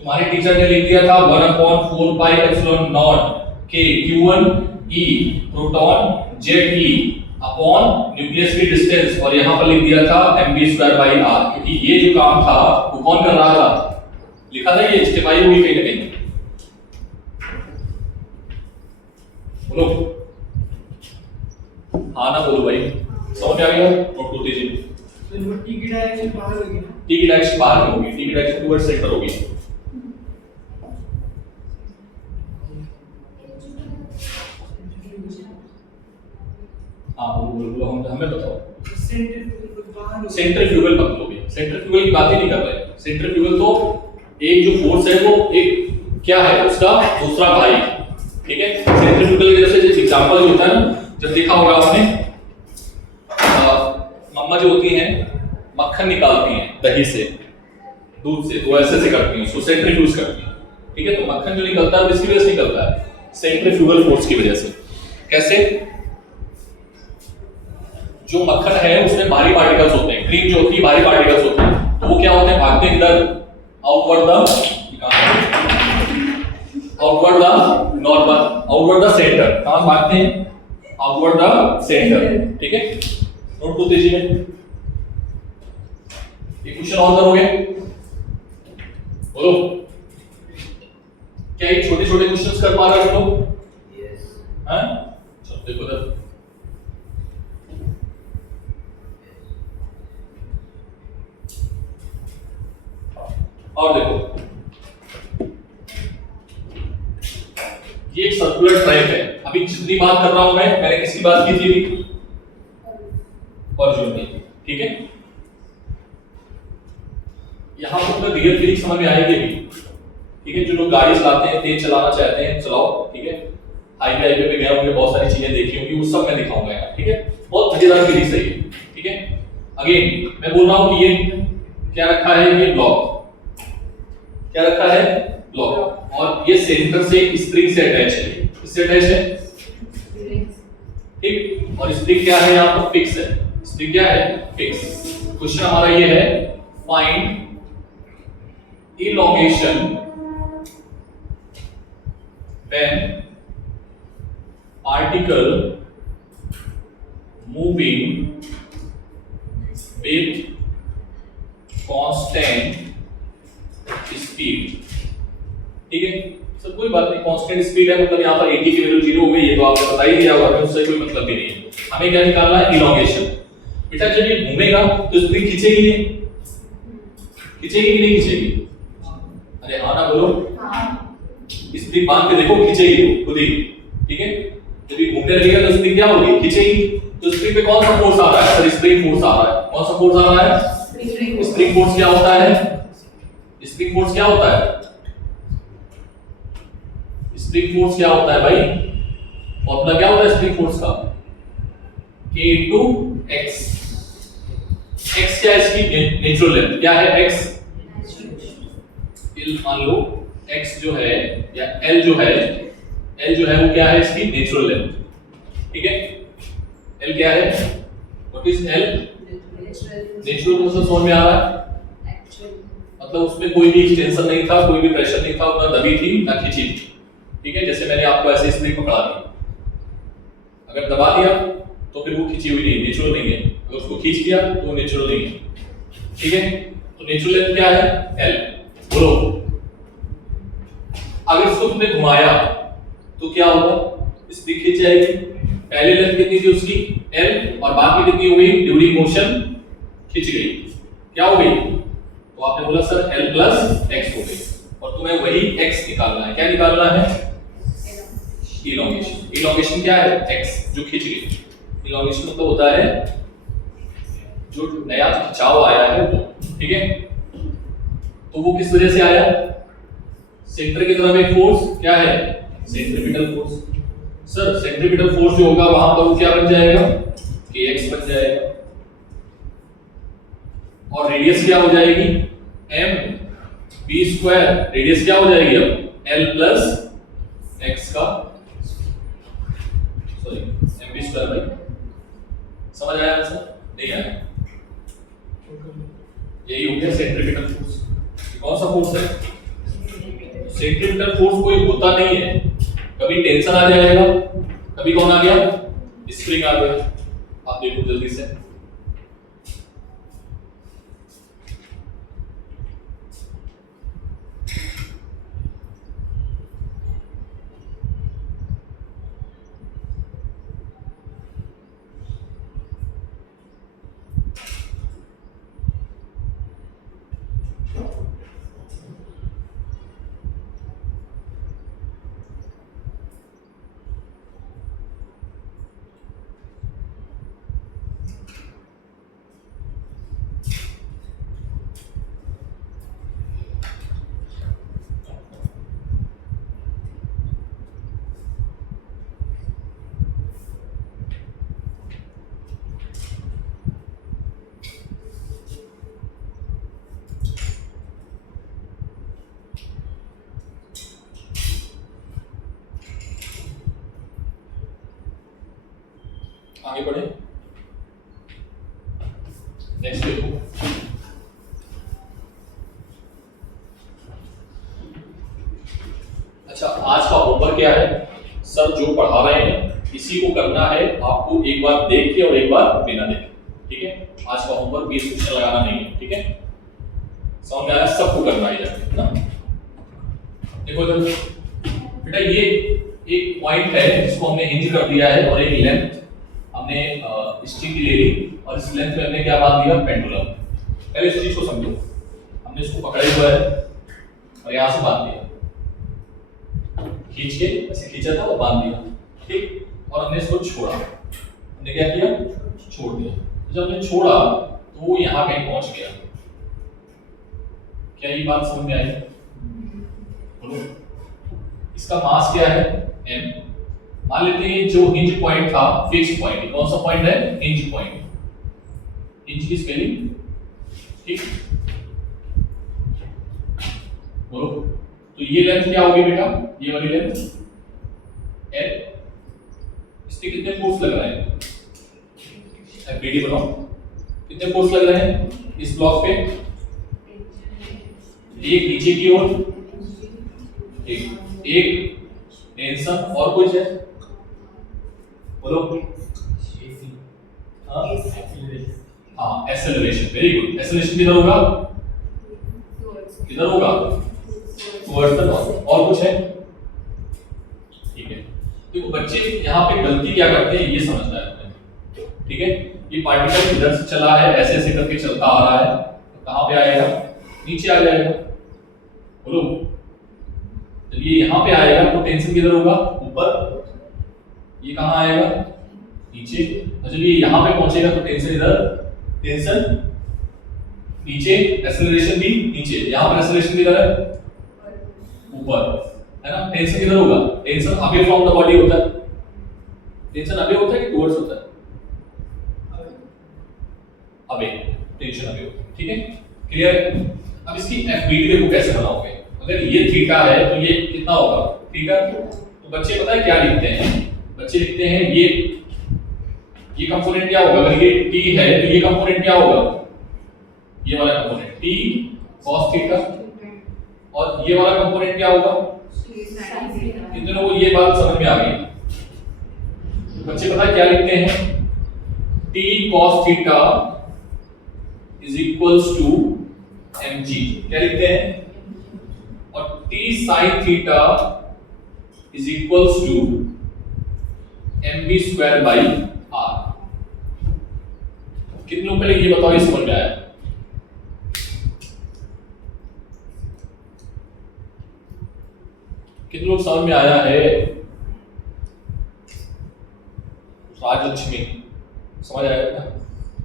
तुम्हारे टीचर ने लिख दिया था 1/4πε0 k q1 e proton Ze upon nucleus की डिस्टेंस, और यहाँ पर लिख दिया था mv²/r। क्योंकि ये जो काम था वो कौन कर रहा था? लिखा था ये स्टेपाई हुई कहीं ना कहीं, बोलो हाँ ना बोलो भाई, समझ आ गया? नोट करते दीजिए। तो टी की डायरेक्शन बाहर होगी ना, टी की डायरेक्शन बाहर होगी, टी की डायरेक्शन टुवर्ड सेंटर होगी। हाँ बोलो हमें बताओ। सेंट्रीफ्यूगल मत लो, सेंट्रीफ्यूगल की बात ही नहीं कर रहे। सेंट्रीफ्यूगल तो एक जो फोर्स है वो एक क्या है उसका दूसरा भाई, ठीक है। सेंट्रीफ्यूगल की जैसे एग्जांपल जो होता है ना, जब देखा होगा आपने मम्मा जो होती हैं मक्खन निकालती हैं दही से, दूध से, तो ऐसे करती हैं, उसको सेंट्रीफ्यूज करती हैं, ठीक है। तो मक्खन जो निकलता है वो इसकी वजह से निकलता है, सेंट्रीफ्यूगल फोर्स की वजह से। कैसे? जो मक्खन है उसमें भारी पार्टिकल्स होते हैं, क्रीम जो होती है भारी पार्टिकल्स होते हैं, तो वो क्या होते हैं, भागते हैं इधर आउटवर्ड द सेंटर। कहां भागते हैं? आउटवर्ड द सेंटर, ठीक है। नोट कर दीजिए। ये क्वेश्चन और करोगे, बोलो क्या ये छोटे छोटे क्वेश्चंस कर पा रहे हो लोग? हाँ चलो देखो इधर, और देखो ये एक सर्कुलर ट्रैक है। अभी जितनी बात कर रहा हूं मैंने किसकी बात की थी? अर्जुन की, ठीक है। यहां पर तो रियल फीलिंग समझ में आएगी भी, ठीक है। जो लोग गाड़ी चलाते हैं, तेज चलाना चाहते हैं, चलाओ, ठीक है। हाईवे पे गए होंगे, बहुत सारी चीजें देखी होंगी, वो सब मैं दिखाऊंगा यहाँ, ठीक है। बहुत मजेदार फीलिंग है ये, ठीक है। अगेन मैं बोल रहा हूं कि ये क्या रखा है, ये ब्लॉक क्या रखा है, ब्लॉक, और ये सेंटर से स्प्रिंग से अटैच है, किससे अटैच है, ठीक। और स्प्रिंग क्या है यहाँ पर, फिक्स है। स्प्रिंग क्या है, फिक्स। क्वेश्चन हमारा ये है, find elongation when particle moving with constant speed, ठीक है। सर कोई बात नहीं, कांस्टेंट स्पीड है मतलब यहाँ पर 80 की वैल्यू 0 हो गई, ये तो आपको पता ही दिया हुआ है, उससे कोई मतलब भी नहीं है। हमें क्या निकालना है, इलॉन्गेशन। बेटा जब ये घूमेगा तो स्प्रिंग खींचेगी नहीं, खींचेगी कि नहीं खींचेगी? अरे हाँ ना बोलो, स्प्रिंग बांध के देखो, खींचेगी खुद ही, ठीक है। जब ये घूमने लगेगा तो स्प्रिंग क्या होगी, खींचेगी। तो स्प्रिंग पे कौन सा फोर्स आ रहा है, सर स्प्रिंग फोर्स आ रहा है। कौन सा फोर्स आ रहा है, स्प्रिंग फोर्स। क्या होता है स्प्रिंग फोर्स, क्या होता है स्प्रिंग फोर्स, क्या होता है भाई? फॉर्मूला क्या होता है स्प्रिंग फोर्स का, K into X। X क्या है इसकी नेचुरल लेंथ, क्या है X? मान लो X जो है या L जो है वो क्या है इसकी नेचुरल लेंथ, ठीक है। L क्या है, व्हाट इज L? नेचुरल मतलब समझ में आ रहा है, मतलब उसमें कोई भी एक्सटेंशन नहीं था, कोई भी प्रेशर नहीं था, ना दबी थी ना खींची थी, ठीक है। जैसे मैंने आपको ऐसे स्प्रिंग पकड़ा दी, अगर दबा दिया तो फिर वो खींची हुई नहीं, नेचुरल नहीं है। अगर उसको खींच दिया तो वो नेचुरल नहीं है, ठीक है। तो नेचुरल लेंथ क्या है, L। बोलो अगर इसको तुमने घुमाया तो क्या होगा, स्प्रिंग खींच जाएगी। पहले लेंथ कितनी थी उसकी, L, और बाकी कितनी हो गई, ड्यूरिंग मोशन खींच गई, क्या हो गई? तो आपने बोला सर L plus X हो गई, और तुम्हें वही X निकालना है। क्या निकालना है, इलॉन्गेशन। इलॉन्गेशन क्या है, X जो खींच गई। इलॉन्गेशन मतलब होता है जो नया खिंचाव आया है वो, ठीक है। तो वो किस वजह से आया, सेंटर की तरफ एक फोर्स क्या है, centripetal force. Sir centripetal force जो होगा वहां पर वो क्या बन जाएगा, kx बन जाएगा, और रेडियस क्या हो जाएगी, mv²। रेडियस क्या हो जाएगी अब, L plus x का, सॉरी mv² भाई, समझ आया आंसर? नहीं आया? यही हो गया सेंट्रीपिटल फोर्स। कौन सा फोर्स है, सेंट्रीपिटल फोर्स कोई होता नहीं है, कभी टेंशन आ जाएगा, कभी कौन आ गया, स्प्रिंग आ गया। आप देखो जल्दी से, आगे बढ़े, नेक्स्ट देखो। अच्छा, आज का होमवर्क क्या है? सर जो पढ़ा रहे हैं इसी को करना है आपको, एक बार देख के और एक बार बिना देखे, ठीक है? आज का होमवर्क 20 क्वेश्चन लगाना नहीं है, ठीक है? समझ में आया? सबको करना है ना। देखो इधर बेटा, ये एक पॉइंट है जिसको हमने हिंज कर दिया है और एक लेंथ हमने स्ट्रिंग ले ली और इस लेंथ में हमने क्या बांध दिया? पेंडुलम। पहले इस चीज को समझो, हमने इसको पकड़े हुआ है और यहां से बांध दिया, खींच के ऐसे खींचा था और बांध दिया, ठीक? और हमने इसको छोड़ा, हमने क्या किया? छोड़ दिया। जब हमने छोड़ा तो वो यहाँ कहीं पहुंच गया। क्या ये बात समझ में आई? बोलो। इसका मास क्या है? m। मान लेते हैं जो हिंज पॉइंट था, फिक्स पॉइंट, कौन सा पॉइंट है? Hinge point. हिंज की स्पेलिंग, ठीक? बोलो। तो ये लेंथ क्या होगी बेटा? ये वाली लेंथ l। इसके कितने फोर्स लग रहे हैं? एफबीडी बनाओ। कितने फोर्स लग रहे हैं इस ब्लॉक पे? एक नीचे की ओर, एक टेंशन, और कुछ है? बोलो। हाँ, एक्सेलरेशन। Very good. एक्सेलरेशन किधर होगा? किधर होगा? Towards the north. और कुछ है? ठीक है। देखो बच्चे यहाँ पे गलती क्या करते हैं ये समझना है, ठीक है? ये पार्टिकल इधर से चला है, ऐसे ऐसे करके चलता आ रहा है, तो कहाँ पे आएगा? नीचे आ जाएगा। बोलो। जब ये यहाँ पे आएगा तो टेंशन किधर होगा? ऊपर। ये कहाँ आएगा? नीचे। और जब ये यहाँ पे पहुंचेगा तो टेंशन इधर, टेंशन नीचे, एक्सेलरेशन भी नीचे। यहाँ पर एक्सेलरेशन किधर है? ऊपर, है ना? टेंशन किधर होगा? Tension away from the body होता है। टेंशन अवे होता है कि टुवर्ड्स होता है? अवे। टेंशन अवे होता है, ठीक है? क्लियर? अब इसकी एफबीडी देखो कैसे बनाओगे। अगर ये थीटा है तो ये कितना होगा? थीटा। तो बच्चे पता है क्या लिखते हैं? बच्चे लिखते हैं ये कंपोनेंट क्या होगा? अगर ये t है तो ये कंपोनेंट क्या होगा? ये वाला कंपोनेंट t cos थीटा, और ये वाला कंपोनेंट क्या होगा? इन दोनों को ये बात समझ में आ गई। बच्चे पता है क्या लिखते हैं? t cos theta is equals to mg। क्या लिखते हैं? और t sin theta is equals to mv square by r। कितने लोग पहले ये बताओ, ये समझ में आया? कितने लोग समझ में आया है? राजलक्ष्मी समझ आया ना?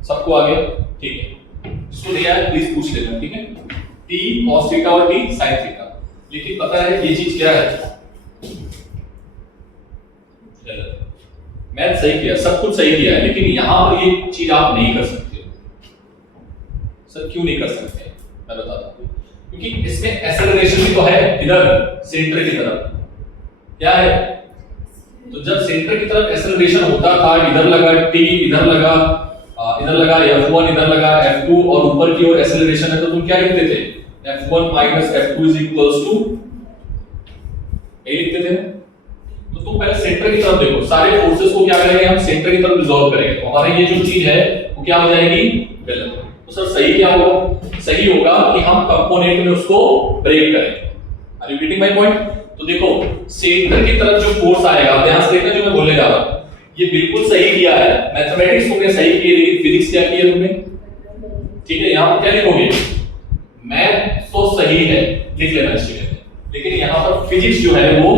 सबको आ गया? ठीक है। जिसको नहीं आया प्लीज पूछ लेना, ठीक है? t cos थीटा और t sin थीटा। लेकिन पता है ये चीज क्या है? मैथ सही किया, सब कुछ सही किया है, लेकिन यहां पर ये चीज आप नहीं कर सकते। सर क्यों नहीं कर सकते? मैं बताता हूं। क्योंकि इसमें एक्सेलरेशन भी तो है इधर सेंटर की तरफ। क्या है? तो जब सेंटर की तरफ एक्सेलरेशन होता था, इधर लगा t, इधर लगा f1, इधर लगा f2, और ऊपर की ओर एक्सेलरेशन है, तो तुम क्या लिखते थे? f1 minus f2 is equals to, यही लिखते थे। तो तुम पहले सेंटर की तरफ देखो, सारे फोर्सेस को क्या करेंगे हम? सेंटर की तरफ रिजॉल्व करेंगे, तो हमारा ये जो चीज है वो क्या हो जाएगी? गलत। तो सर सही क्या होगा? सही होगा कि हम कंपोनेंट में उसको ब्रेक करें। Are you getting my point? तो देखो सेंटर की तरफ जो फोर्स आएगा, ध्यान से देखना जो मैं बोलने जा रहा हूं, ये बिल्कुल सही किया है। मैथमेटिक्स तुमने सही की है, लेकिन फिजिक्स क्या किया तुमने? ठीक है, यहां पर क्या लिखोगे? मैथ तो सही है, लिख लेना इस जगह पे, लेकिन यहां पर फिजिक्स जो है वो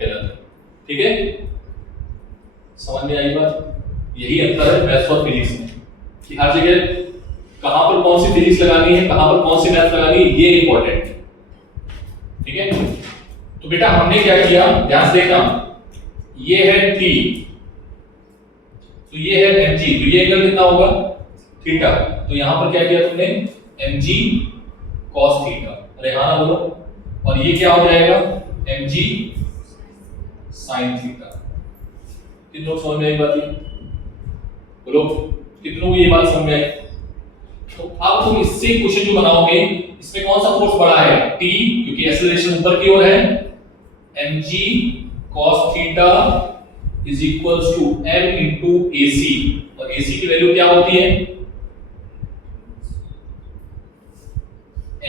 गलत है। ठीक है, समझ में आई बात? यही अंतर है मैथ्स और फिजिक्स में, कि हर जगह कहां पर कौन सी फिजिक्स लगानी है, कहां पर कौन सी मैथ्स लगानी है, ये इंपॉर्टेंट है। ठीक है, तो बेटा हमने क्या किया, ध्यान से देखना, ये है t, तो ये है mg, तो ये एंगल कितना होगा? थीटा। तो यहां पर क्या किया तुमने? mg cos theta. अरे हाँ ना बोलो। और ये क्या हो जाएगा? mg sin theta. किन लोग समझ में आई बात? बोलो कितनों को ये बात समझ में आई? तो अब तुम इससे क्वेश्चन जो बनाओगे इसमें कौन सा फोर्स बड़ा है? T, क्योंकि एक्सेलरेशन ऊपर की ओर है, mg cos theta is equals to m into AC, और AC की वैल्यू क्या होती है?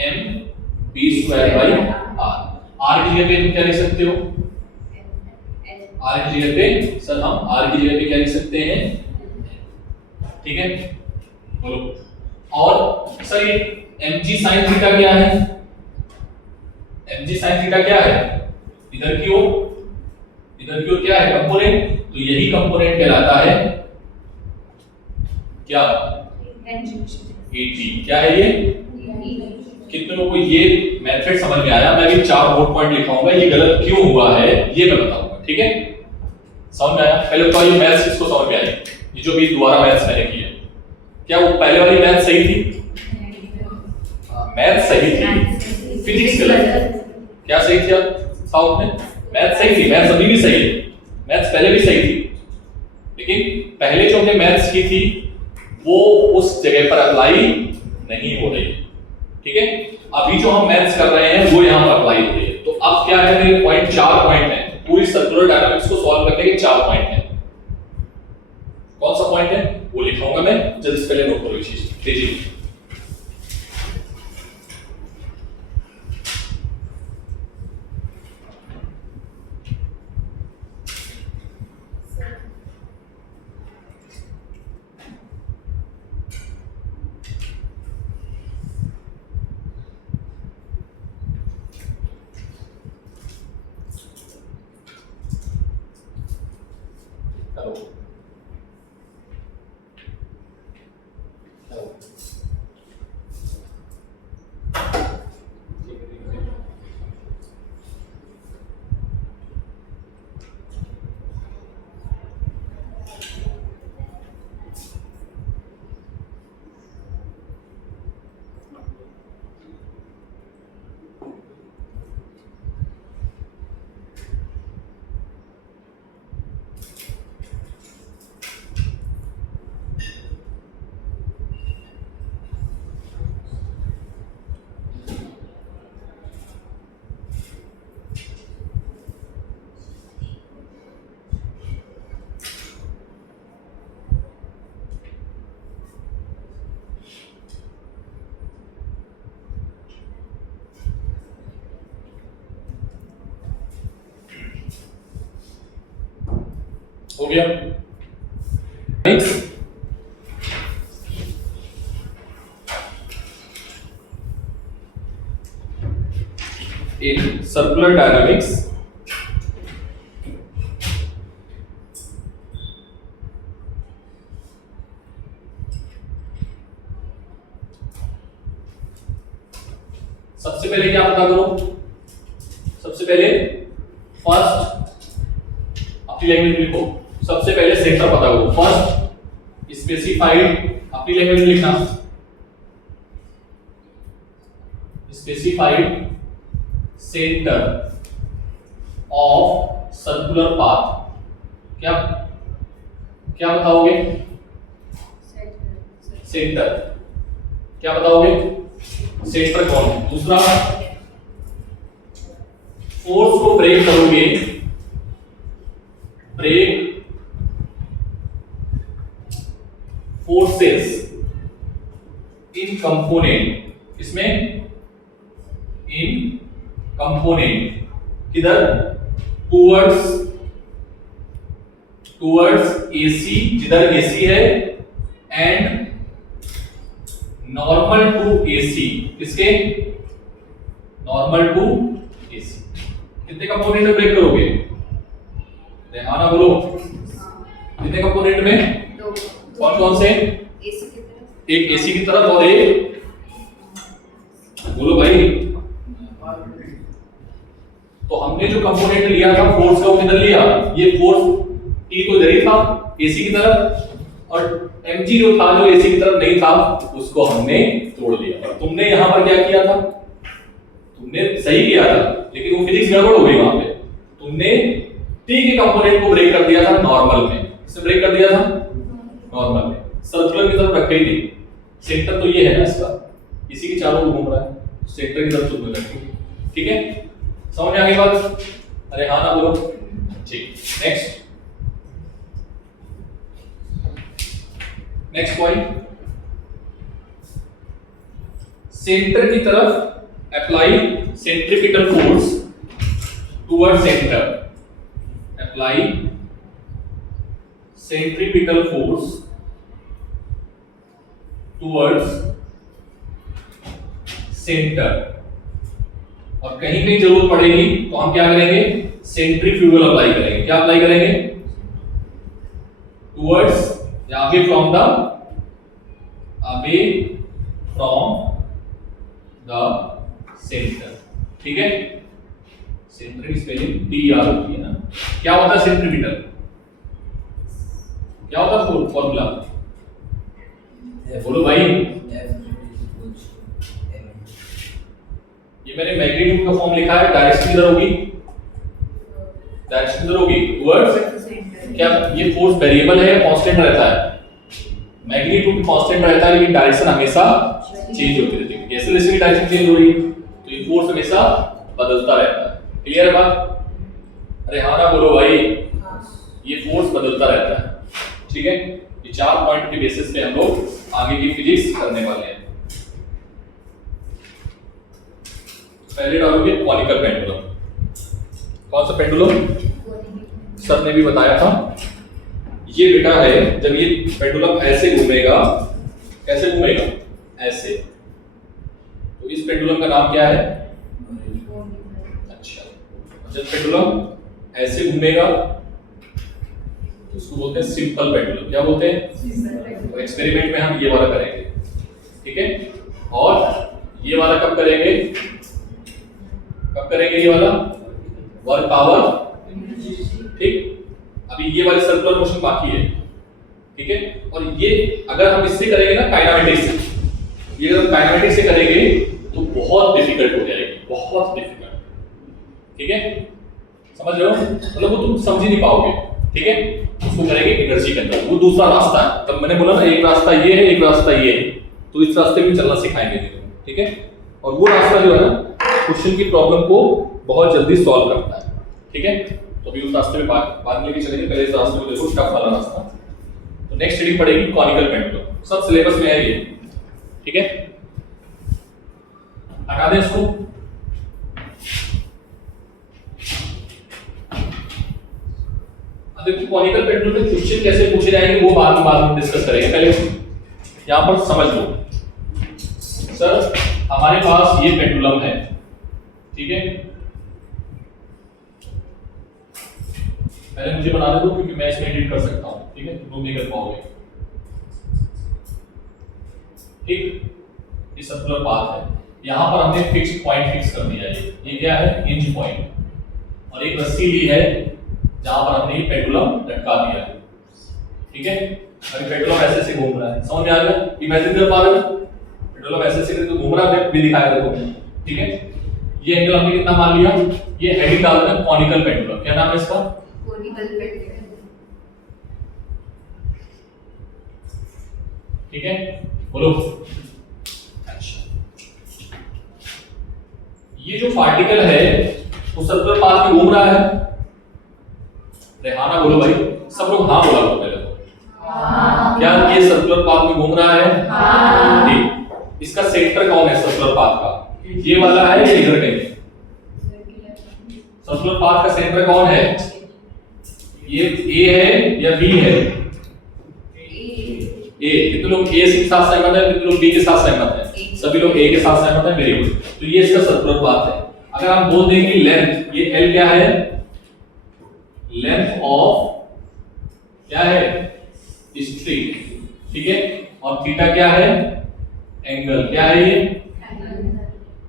m b square by r। r की जगह पे तुम क्या लिख सकते हो? r की जगह पे सर हम r की जगह पे क्या लिख सकते हैं? ठीक है, बोलो। और सर ये mg sin थीटा क्या है? mg sin थीटा क्या है? इधर की ओर क्या है? कंपोनेंट। तो यही कंपोनेंट कहलाता है क्या? AT। क्या है ये? कितने लोगों को ये मेथड समझ में आया? मैं भी 4 नोट पॉइंट लिखाऊंगा, ये गलत क्यों हुआ है ये मैं बताऊंगा, ठीक है? समझ में आया? पहले तो ये मैथ्स किसको समझ में आई? ये जो भी दोबारा मैथ्स मैंने की है, क्या वो पहले वाली मैथ सही थी? मैथ सही थी, फिजिक्स गलत। क्या सही थी? साउथ में मैथ सही थी, मैथ्स अभी भी सही है, मैथ्स पहले भी सही थी, लेकिन पहले जो हमने मैथ्स की थी वो उस जगह पर अप्लाई नहीं हो रही, ठीक है? अभी जो हम मैथ्स कर रहे हैं वो यहां पर अप्लाई हो रही है। तो अब क्या है, मेरे पॉइंट 4 पॉइंट है, पूरी सर्कुलर डायनामिक्स को सॉल्व करने के 4 पॉइंट है। कौन सा पॉइंट है वो लिखाऊंगा मैं, जल्दी से पहले नोट करो इस चीज तेजी से। हो गया? नेक्स्ट in circular dynamics, सबसे पहले क्या पता करो? सबसे पहले फर्स्ट अपनी लैंग्वेज में लिखो, सबसे पहले सेंटर पता करो। फर्स्ट स्पेसिफाइड, अपनी लैंग्वेज में लिखना, specified centre of circular path. क्या क्या बताओगे? सेंटर क्या बताओगे? सेंटर कौन है? दूसरा फोर्स को ब्रेक करोगे, ब्रेक फोर्सेस इन कंपोनेंट, इसमें इन कंपोनेंट किधर? टूवर्ड्स AC, जिधर AC है, एंड नॉर्मल टू AC, किसके? Normal to AC। कितने कंपोनेंट में ब्रेक करोगे? ध्यान बोलो, कितने कंपोनेंट में? दो। कौन कौन से? AC की तरफ, एक AC की तरफ और एक, बोलो भाई। तो हमने जो कंपोनेंट लिया था फोर्स का, वो किधर लिया? ये फोर्स T तो इधर ही था AC की तरफ, और mg जो था, जो AC की तरफ नहीं था, उसको हमने तोड़ दिया। और तुमने यहां पर क्या किया था? तुमने सही किया था, लेकिन वो फिजिक्स गड़बड़ हो गई वहां पे। तुमने T के कंपोनेंट को ब्रेक कर दिया था नॉर्मल में। किसने ब्रेक कर दिया था? नॉर्मल में, सर्कुलर की तरफ रखे ही नहीं, सेंटर तो ये है ना इसका, इसी के चारों ओर घूम रहा है, सेंटर की तरफ तुम रखो, ठीक है? समझ में आ गई बात? अरे हाँ ना बोलो, ठीक। नेक्स्ट पॉइंट, सेंटर की तरफ apply centripetal force toward centre, apply centripetal force towards centre, और कहीं कहीं जरूरत पड़ेगी तो हम क्या करेंगे, सेंट्रीफ्यूगल अप्लाई करेंगे। क्या अप्लाई करेंगे? टुवर्ड्स या अवे फ्रॉम द सेंटर, ठीक है? सेंटर की स्पेलिंग DR होती है ना। क्या होता है सेंट्रीपिटल? क्या होता है फॉर्मूला? बोलो भाई। ये मैंने मैग्नीट्यूड का फॉर्म लिखा है, डायरेक्शन किधर होगी? डायरेक्शन किधर होगी? टुवर्ड्स। क्या ये फोर्स वेरिएबल है या कांस्टेंट रहता है? मैग्नीट्यूड कांस्टेंट रहता है, लेकिन डायरेक्शन हमेशा चेंज होती रहती है। एक्सेलरेशन की डायरेक्शन चेंज हो रही है, तो ये फोर्स हमेशा बदलता रहता है। क्लियर है बात? अरे हाँ ना बोलो भाई। ये फोर्स बदलता रहता है, ठीक है? ये 4 पॉइंट के बेसिस पे हम लोग आगे की फिजिक्स करने वाले हैं। पहले डालोगे कॉनिकल पेंडुलम। कौन सा पेंडुलम? सर ने भी बताया था, ये बेटा है, जब ये पेंडुलम ऐसे घूमेगा, कैसे घूमेगा? ऐसे, तो इस पेंडुलम का नाम क्या है? अच्छा, जब पेंडुलम ऐसे घूमेगा तो इसको बोलते हैं सिंपल पेंडुलम। क्या बोलते हैं? तो एक्सपेरिमेंट में हम ये वाला करेंगे, ठीक है? और ये वाला कब करेंगे? कब करेंगे ये वाला? वर्क पावर, ठीक? अभी ये वाली सर्कुलर मोशन बाकी है, ठीक है? और ये अगर हम इससे करेंगे ना काइनेमेटिक्स से, ये अगर काइनेमेटिक्स से करेंगे तो बहुत डिफिकल्ट हो जाएगी, बहुत डिफिकल्ट, ठीक है? समझ रहे हो? मतलब वो तुम समझ ही नहीं पाओगे, ठीक है? उसको करेंगे एनर्जी के अंदर, वो दूसरा रास्ता है। तब मैंने बोला ना, एक रास्ता ये है, एक रास्ता ये है, तो इस रास्ते में चलना सिखाएंगे, ठीक है? और वो रास्ता जो है ना, क्वेश्चन की प्रॉब्लम को बहुत जल्दी सॉल्व करता है, ठीक है? तो अभी उस रास्ते में बाद में भी चलेंगे, पहले इस रास्ते को देखो, टफ वाला रास्ता। तो नेक्स्ट रीडिंग पड़ेगी कॉनिकल पेंडुलम, सब सिलेबस में है ये, ठीक है? हटा दें इसको। अब देखो कॉनिकल पेंडुलम में क्वेश्चन कैसे पूछे जाएंगे वो बाद में डिस्कस करेंगे, पहले यहां पर समझ लो। सर हमारे पास ये पेंडुलम है, ठीक है? पहले मुझे बना दे दो, क्योंकि मैं इसमें एडिट कर सकता हूं, ठीक है? तुम नहीं कर पाओगे, ठीक? ये सर्कुलर पाथ है, यहां पर हमने फिक्स्ड पॉइंट फिक्स कर दिया है। ये क्या है? हिंज पॉइंट, और एक रस्सी ली है जहां पर हमने ये पेंडुलम लटका दिया है, ठीक है? अभी पेंडुलम ऐसे से घूम रहा है, समझ में आ गया? इमेजिन कर पा रहे हो? पेंडुलम ऐसे से करके घूम रहा है, भी दिखाया देखो, ठीक है? ये एंगल हमने कितना मान लिया? ये हेडिंग डाल देना कॉनिकल पेंडुलम। क्या नाम है इसका? कॉनिकल पेंडुलम, ठीक है? बोलो। अच्छा, ये जो पार्टिकल है वो सर्कुलर पाथ में घूम रहा है। हाँ ना बोलो भाई, सब लोग हाँ बोला पहले तो। हाँ। क्या ये सर्कुलर पाथ में घूम रहा है? हाँ। ठीक, इसका सेंटर कौन है सर्कुलर पाथ का? ये वाला है या इधर कहीं? सर्कुलर पाथ का सेंटर कौन है? ये ए है या बी है? ए। कितने लोग ए के साथ सहमत है, कितने लोग बी के साथ सहमत है? सभी लोग ए के साथ सहमत है, वेरी गुड। तो ये इसका सर्कुलर पाथ है। अगर हम बोल देंगे लेंथ, ये एल क्या है? लेंथ ऑफ क्या है? स्ट्रिंग, ठीक है? और थीटा क्या है? एंगल। क्या है ये?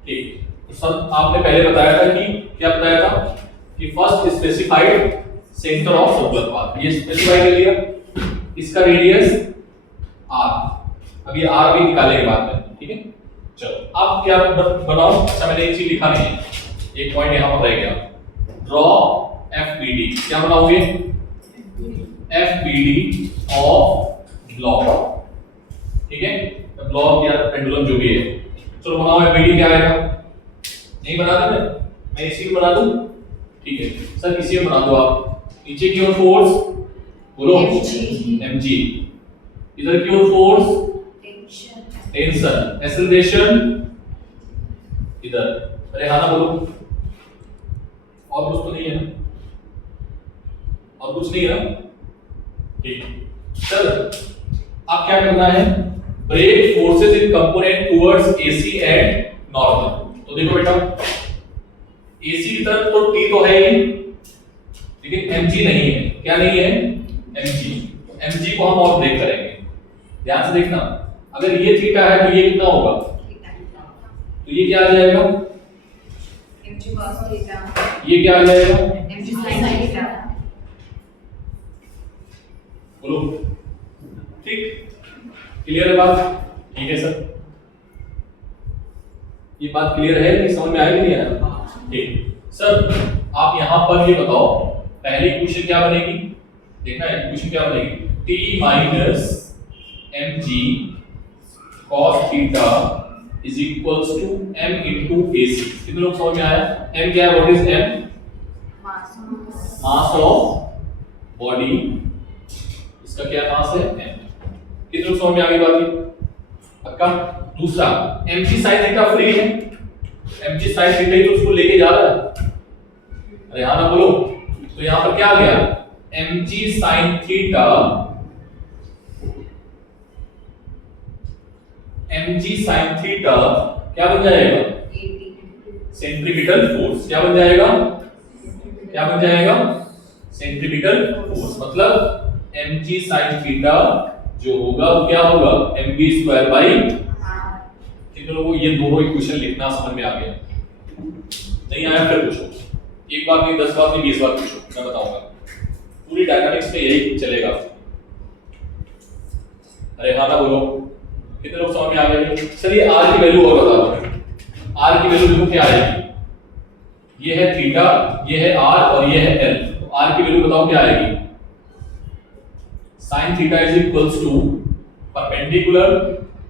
ठीक। तो सब आपने पहले बताया था कि क्या बताया था कि first specified centre of circular path, ये स्पेसिफाई कर लिया। इसका रेडियस r, अभी r भी निकालेंगे बाद में, ठीक है? चलो अब क्या बनाओ? अच्छा मैंने एक चीज लिखा नहीं है, एक पॉइंट यहां पर रह गया। Draw FBD। क्या बनाओगे? FBD ऑफ ब्लॉक, ठीक है, ब्लॉक या पेंडुलम जो भी है। चलो बनाओ एबीडी क्या आएगा, नहीं बना दे, मैं इसी में बना दूं, ठीक है सर इसी में बना दो आप। नीचे की ओर फोर्स बोलो mg, इधर की ओर फोर्स टेंशन, एक्सेलरेशन इधर, अरे हाँ ना बोलो, और कुछ तो नहीं है ना, और कुछ नहीं है ना, ठीक सर। अब क्या करना है, break forces in component towards AC and normal. तो देखो बेटा एसी की तरफ तो टी तो है ही, लेकिन mg नहीं है, क्या नहीं है mg को हम और ब्रेक करेंगे, ध्यान से देखना। अगर ये थीटा है तो ये कितना होगा, तो ये क्या आ जाएगा mg cos थीटा, ये क्या आ जाएगा mg sin थीटा, बोलो ठीक, क्लियर है बात, ठीक है सर, ये बात क्लियर है, नहीं समझ में आया कि नहीं आया, ठीक सर। आप यहां पर ये बताओ पहली इक्वेशन क्या बनेगी, देखना है इक्वेशन क्या बनेगी, t minus mg cos theta is equals to m into ac। कितने लोग समझ में आया, m क्या है, what is m, mass of body, इसका क्या मास है m। कितने लोग समझ में आ गई बात ये, पक्का। दूसरा mg sin थीटा फ्री है, mg sin थीटा ही तो उसको लेके जा रहा है, अरे हाँ ना बोलो, तो यहां पर क्या आ गया mg sin theta, mg sin theta क्या बन जाएगा, सेंट्रीपिटल फोर्स, क्या बन जाएगा, क्या बन जाएगा सेंट्रीपिटल फोर्स, मतलब mg sin थीटा जो होगा वो क्या होगा mv स्क्वायर बाई। कितने लोगों को ये दोनों इक्वेशन लिखना समझ में आ गया, नहीं आया फिर पूछो, एक बार नहीं 10 बार नहीं 20 बार पूछो, मैं बताऊंगा, पूरी डायनामिक्स में यही चलेगा। अरे हाँ ना बोलो, कितने लोग समझ में आ गए सर। ये r की वैल्यू और बता दो, r की वैल्यू देखो क्या आएगी, ये है थीटा, ये है r और ये है l, तो r की वैल्यू बताओ क्या आएगी, sin theta is equals to perpendicular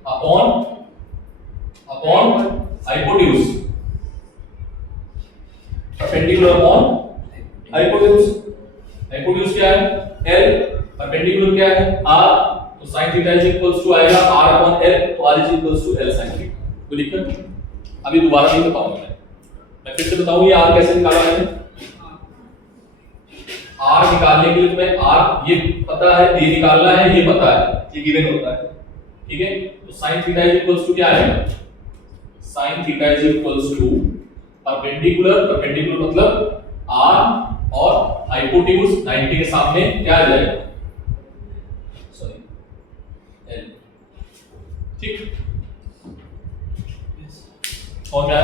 upon hypotenuse, perpendicular upon hypotenuse, hypotenuse क्या है l, परपेंडिकुलर क्या है r, तो sin theta is equals to आएगा r अपॉन l, तो r is equals to l sin theta. कोई दिक्कत, अभी दोबारा नहीं बताऊंगा मैं फिर से बताऊं ये r कैसे निकाला मैंने, r निकालने के लिए तुम्हें r ये पता है, ये निकालना है, ये पता है, ये गिवन होता है, ठीक है। तो sin theta is equals to क्या आएगा, sin theta is equals to perpendicular, perpendicular मतलब r और हाइपोटेन्यूज 90 के सामने क्या आ जाएगा, सॉरी l, ठीक और क्या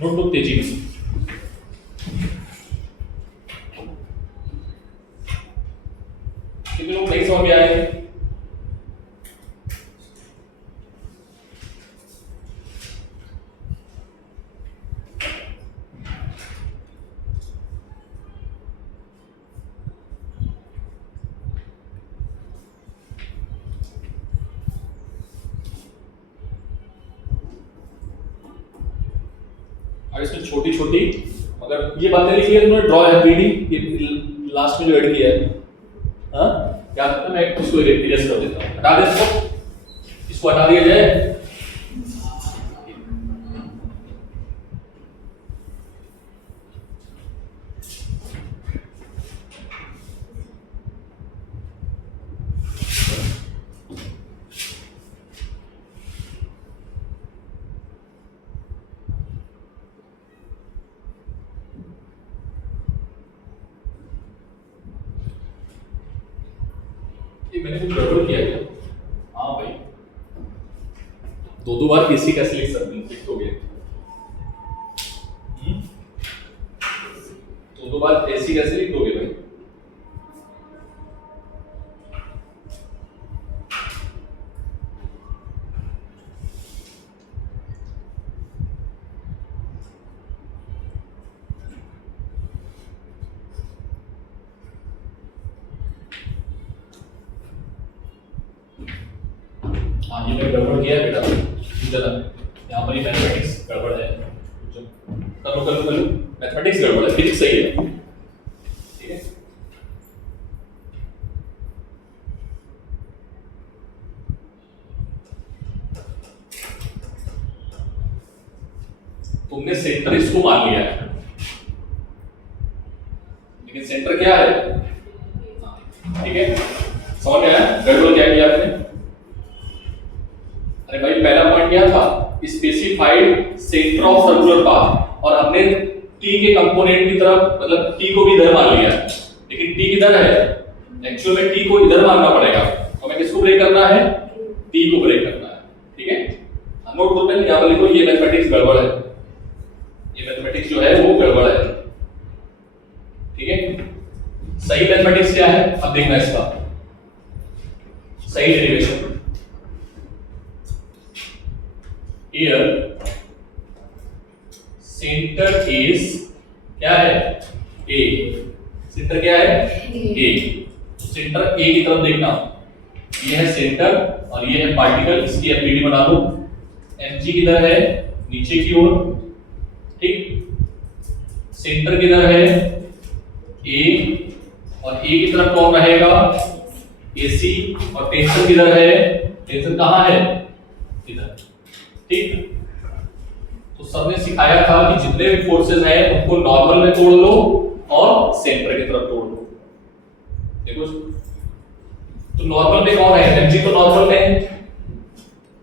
नोटबुक तेजी में कितने लोग नहीं समझ में आए, और इसमें छोटी छोटी मगर ये बातें लिखी है तुमने, ड्रॉ एबीडी ये लास्ट में जो ऐड किया है, हाँ क्या करता है, मैं इसको इरेज कर देता हूँ, हटा दे इसको हटा दिया जाए। मैंने कुछ गड़बड़ किया क्या, हाँ भाई दो बार केसी कैसे लिख सकते हैं, फिक्स हो गया, दो बार केसी कैसे लिख दोगे भाई, ये मैं गड़बड़ किया है बेटा, जरा यहाँ पर ये मैथमेटिक्स गड़बड़ है, कर लो मैथमेटिक्स गड़बड़ है, फिजिक्स सही है, ठीक है। तुमने सेंटर इसको मान लिया है, लेकिन सेंटर क्या है, ठीक है, समझ में आया गड़बड़ क्या किया आपने? अरे भाई पहला पॉइंट क्या था, specified centre of circular path, और हमने टी के कंपोनेंट की तरफ मतलब टी को भी इधर मान लिया, लेकिन टी किधर है, एक्चुअल में टी को इधर मानना पड़ेगा, तो हमें किसको ब्रेक करना है, टी को ब्रेक करना है, ठीक है। नोट करो पहले, यहां पर लिखो ये मैथमेटिक्स गड़बड़ है, ये मैथमेटिक्स जो है वो गड़बड़ है, ठीक है। सही मैथमेटिक्स क्या है, अब देखना इसका सही डेरिवेशन। Here सेंटर इज क्या है, A, सेंटर क्या है, A, सेंटर A की तरफ देखना, ये है सेंटर और ये है पार्टिकल, इसकी एफपीडी बना दो, mg किधर है, नीचे की ओर, ठीक, सेंटर किधर है, A, और A की तरफ कौन रहेगा, AC, और टेंशन किधर है, टेंशन कहाँ है, इधर, ठीक। तो सबने सिखाया था कि जितने भी फोर्सेस हैं उनको नॉर्मल में तोड़ लो और सेंटर की तरफ तोड़ लो, देखो तो नॉर्मल में कौन है, mg तो नॉर्मल में है,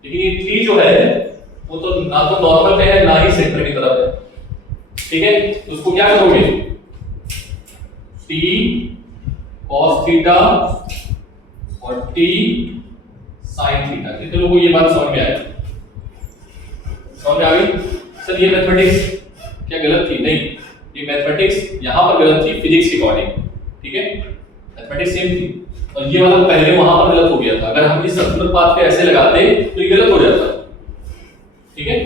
लेकिन ये t जो है वो तो ना तो नॉर्मल में है ना ही सेंटर की तरफ है, ठीक है। तो उसको क्या करोगे, t cos थीटा और t sin थीटा, कितने लोगों को ये बात समझ में आई, समझ में आ गई? सर ये मैथमेटिक्स क्या गलत थी, नहीं, ये मैथमेटिक्स यहां पर गलत थी फिजिक्स के अकॉर्डिंग, ठीक है, मैथमेटिक्स सेम थी, और ये वाला पहले वहां पर गलत हो गया था, अगर हम इस सर्कुलर पाथ पे ऐसे लगाते तो ये गलत हो जाता, ठीक है।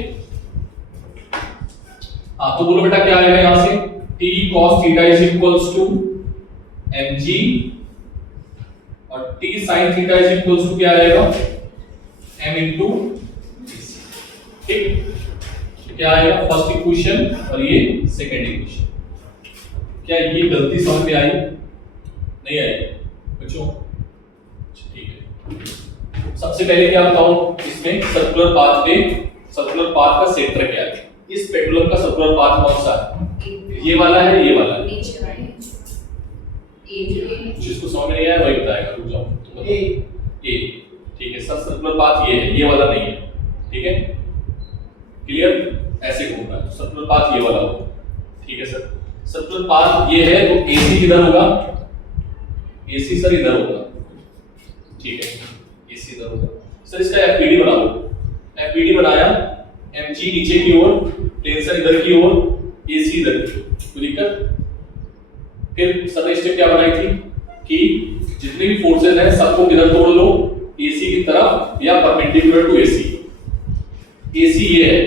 हाँ तो बोलो बेटा क्या आएगा यहां से, t cos theta is equals to mg और t sin theta is equals to क्या आएगा, m इनटू, ठीक, क्या आएगा फर्स्ट इक्वेशन और ये सेकंड इक्वेशन। क्या ये गलती समझ में आई, नहीं आई बच्चों, ठीक है। सबसे पहले क्या बताऊं, इसमें सर्कुलर पाथ पे सर्कुलर पाथ का सेंटर क्या है, इस पेंडुलम का सर्कुलर पाथ कौन सा है, ये वाला है, ये वाला है, जिसको समझ में नहीं आया वही बताएगा, रुक जाओ तुम ए, ठीक है सर, सर्कुलर पाथ ये है, ये वाला नहीं है, ठीक है, क्लियर, ऐसे घूम रहा है, तो सर्कुलर पाथ ये वाला होगा, ठीक है सर। सर्कुलर पाथ ये है तो AC किधर होगा, AC सर इधर होगा, ठीक है, AC इधर होगा सर, इसका FPD बना लो, FPD बनाया, mg नीचे की ओर, टेंशन इधर की ओर, AC इधर की ओर, कोई दिक्कत? फिर सर ने स्टेप क्या बनाई थी कि जितने भी फोर्सेस हैं सबको किधर तोड़ लो, AC की तरफ या परपेंडिकुलर टू AC, AC ये है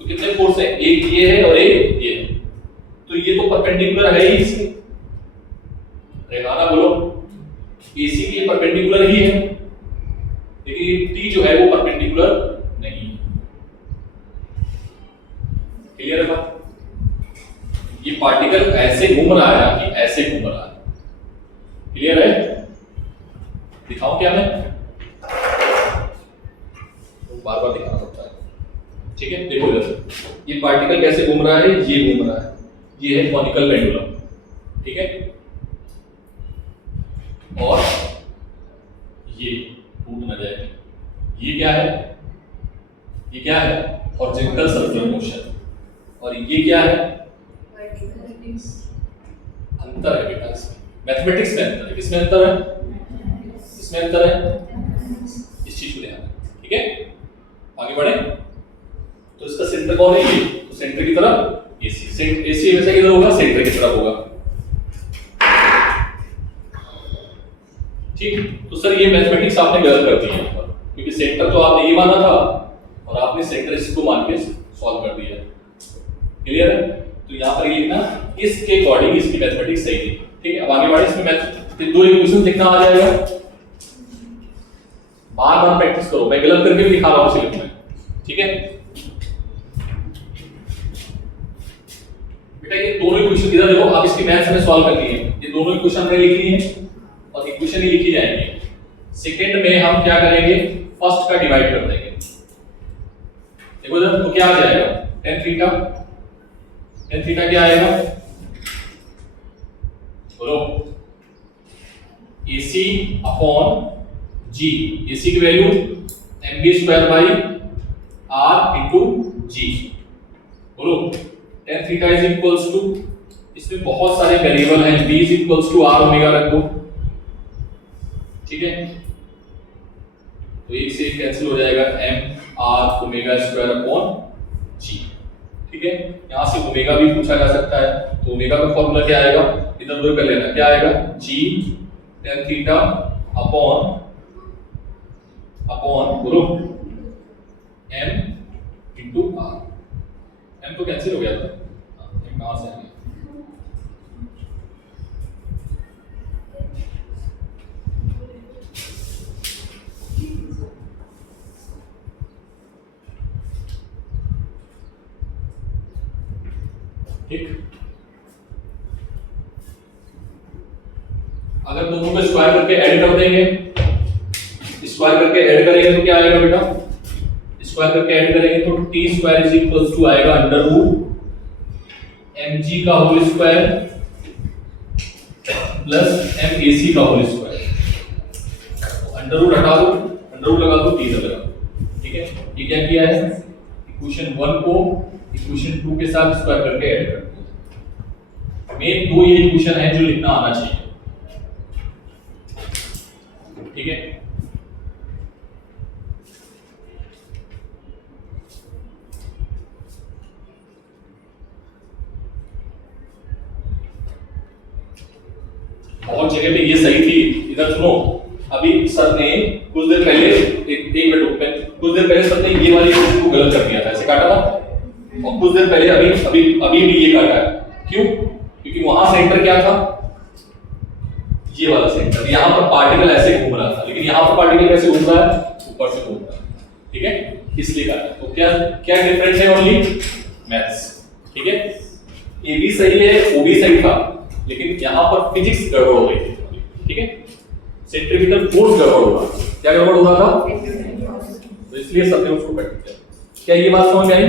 तो कितने फोर्स है, एक ये है और एक ये है, तो ये तो परपेंडिकुलर है ही इसके, रेखाना बोलो, AC की परपेंडिकुलर ही है, लेकिन ये T जो है वो परपेंडिकुलर नहीं है, क्लियर है बात? ये पार्टिकल ऐसे घूम रहा है कि ऐसे घूम रहा है, क्लियर है? दिखाऊं क्या मैं, बार बार दिखाना पड़ता है, ठीक है। देखो इधर ये पार्टिकल कैसे घूम रहा है, ये घूम रहा है, ये है कॉनिकल पेंडुलम, ठीक है, और ये टूट ना जाए, ये क्या है, ये क्या है, हॉरिजॉन्टल सर्कुलर मोशन, और ये क्या है, अंतर है बेटा, मैथमेटिक्स में अंतर है, किसमें अंतर है, इसमें अंतर है, इस चीज को ध्यान रखें, ठीक है। आगे बढ़े, तो इसका सेंटर कौन है, ये, तो सेंटर की तरफ AC हमेशा किधर होगा, सेंटर की तरफ होगा, ठीक। तो सर ये मैथमेटिक्स आपने गलत कर दी है, क्योंकि सेंटर तो आपने ये माना था और आपने सेंटर इसको मान के सॉल्व कर दिया, क्लियर है? तो यहाँ पर ये लिखना, इसके अकॉर्डिंग इसकी मैथमेटिक्स सही थी, ठीक है। अब आगे बढ़े, इसमें दो इक्वेशन लिखना आ जाएगा, बार बार प्रैक्टिस करो, मैं गलत करके भी दिखा रहा हूँ स्लिप में, ठीक है बेटा। ये दोनों इक्वेशन इधर देखो, अब इसकी मैथ्स हमें सॉल्व करनी है। ये दोनों इक्वेशन हमने लिख ली है और इक्वेशन ही लिखी जाएंगी। सेकंड में हम क्या करेंगे, फर्स्ट का डिवाइड कर देंगे। देखो इधर तो क्या आ जाएगा, tan थीटा, tan थीटा क्या आएगा बोलो, AC अपॉन G, AC की value mv square by r into G। बोलो tan theta is equals to, इसमें बहुत सारे वेरिएबल हैं, v is equals to r omega रख दो, ठीक है। तो एक से एक कैंसिल हो जाएगा, m r omega square upon G, ठीक है। यहां से ओमेगा भी पूछा जा सकता है, तो ओमेगा का फॉर्मूला क्या आएगा, इधर उधर कर लेना, क्या आएगा G tan थीटा अपॉन बोलो m इंटू r, m तो कैंसिल हो गया था, m कहां से आ गया, ठीक। अगर दोनों को स्क्वायर करके ऐड कर देंगे, स्क्वायर करके ऐड करेंगे तो क्या आएगा बेटा, स्क्वायर करके ऐड करेंगे तो t square is equals to आएगा अंडर रूट mg का होल स्क्वायर प्लस mac का होल स्क्वायर। अंडर रूट हटा दो, अंडर रूट लगा दो, t लगा दो, ठीक है। ये क्या किया है, इक्वेशन 1 को इक्वेशन 2 के साथ स्क्वायर करके ऐड कर दिया। मेन दो ये इक्वेशन है जो लिखना आना चाहिए, ठीक है। बहुत जगह पे ये सही थी, इधर सुनो, अभी सर ने कुछ देर पहले एक मिनट, कुछ देर पहले सर ने ये वाली चीज को गलत कर दिया था, ऐसे काटा था, और कुछ देर पहले अभी भी ये काटा है। क्यों? क्योंकि वहां सेंटर क्या था, ये वाला सेंटर, यहाँ पर पार्टिकल ऐसे घूम रहा था, लेकिन यहाँ पर पार्टिकल कैसे घूम रहा है, ऊपर से घूम रहा है, ठीक है, इसलिए काटा। तो क्या क्या डिफरेंस है, ओनली मैथ्स, ठीक है। ये भी सही है, वो भी सही था, लेकिन यहाँ पर फिजिक्स गड़बड़ हो गई थी, ठीक है। सेंट्रीफ्यूगल फोर्स गड़बड़ हुआ, क्या गड़बड़ हुआ था, तो इसलिए सबने उसको कट किया। क्या ये बात समझ में आई?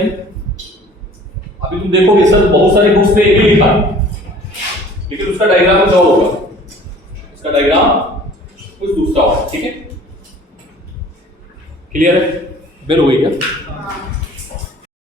अभी तुम देखोगे सर बहुत सारे बुक्स में ये भी लिखा, लेकिन उसका डायग्राम कुछ और होगा, उसका डायग्राम कुछ दूसरा होगा, ठीक है। क्लियर है? बेल हो गई क्या?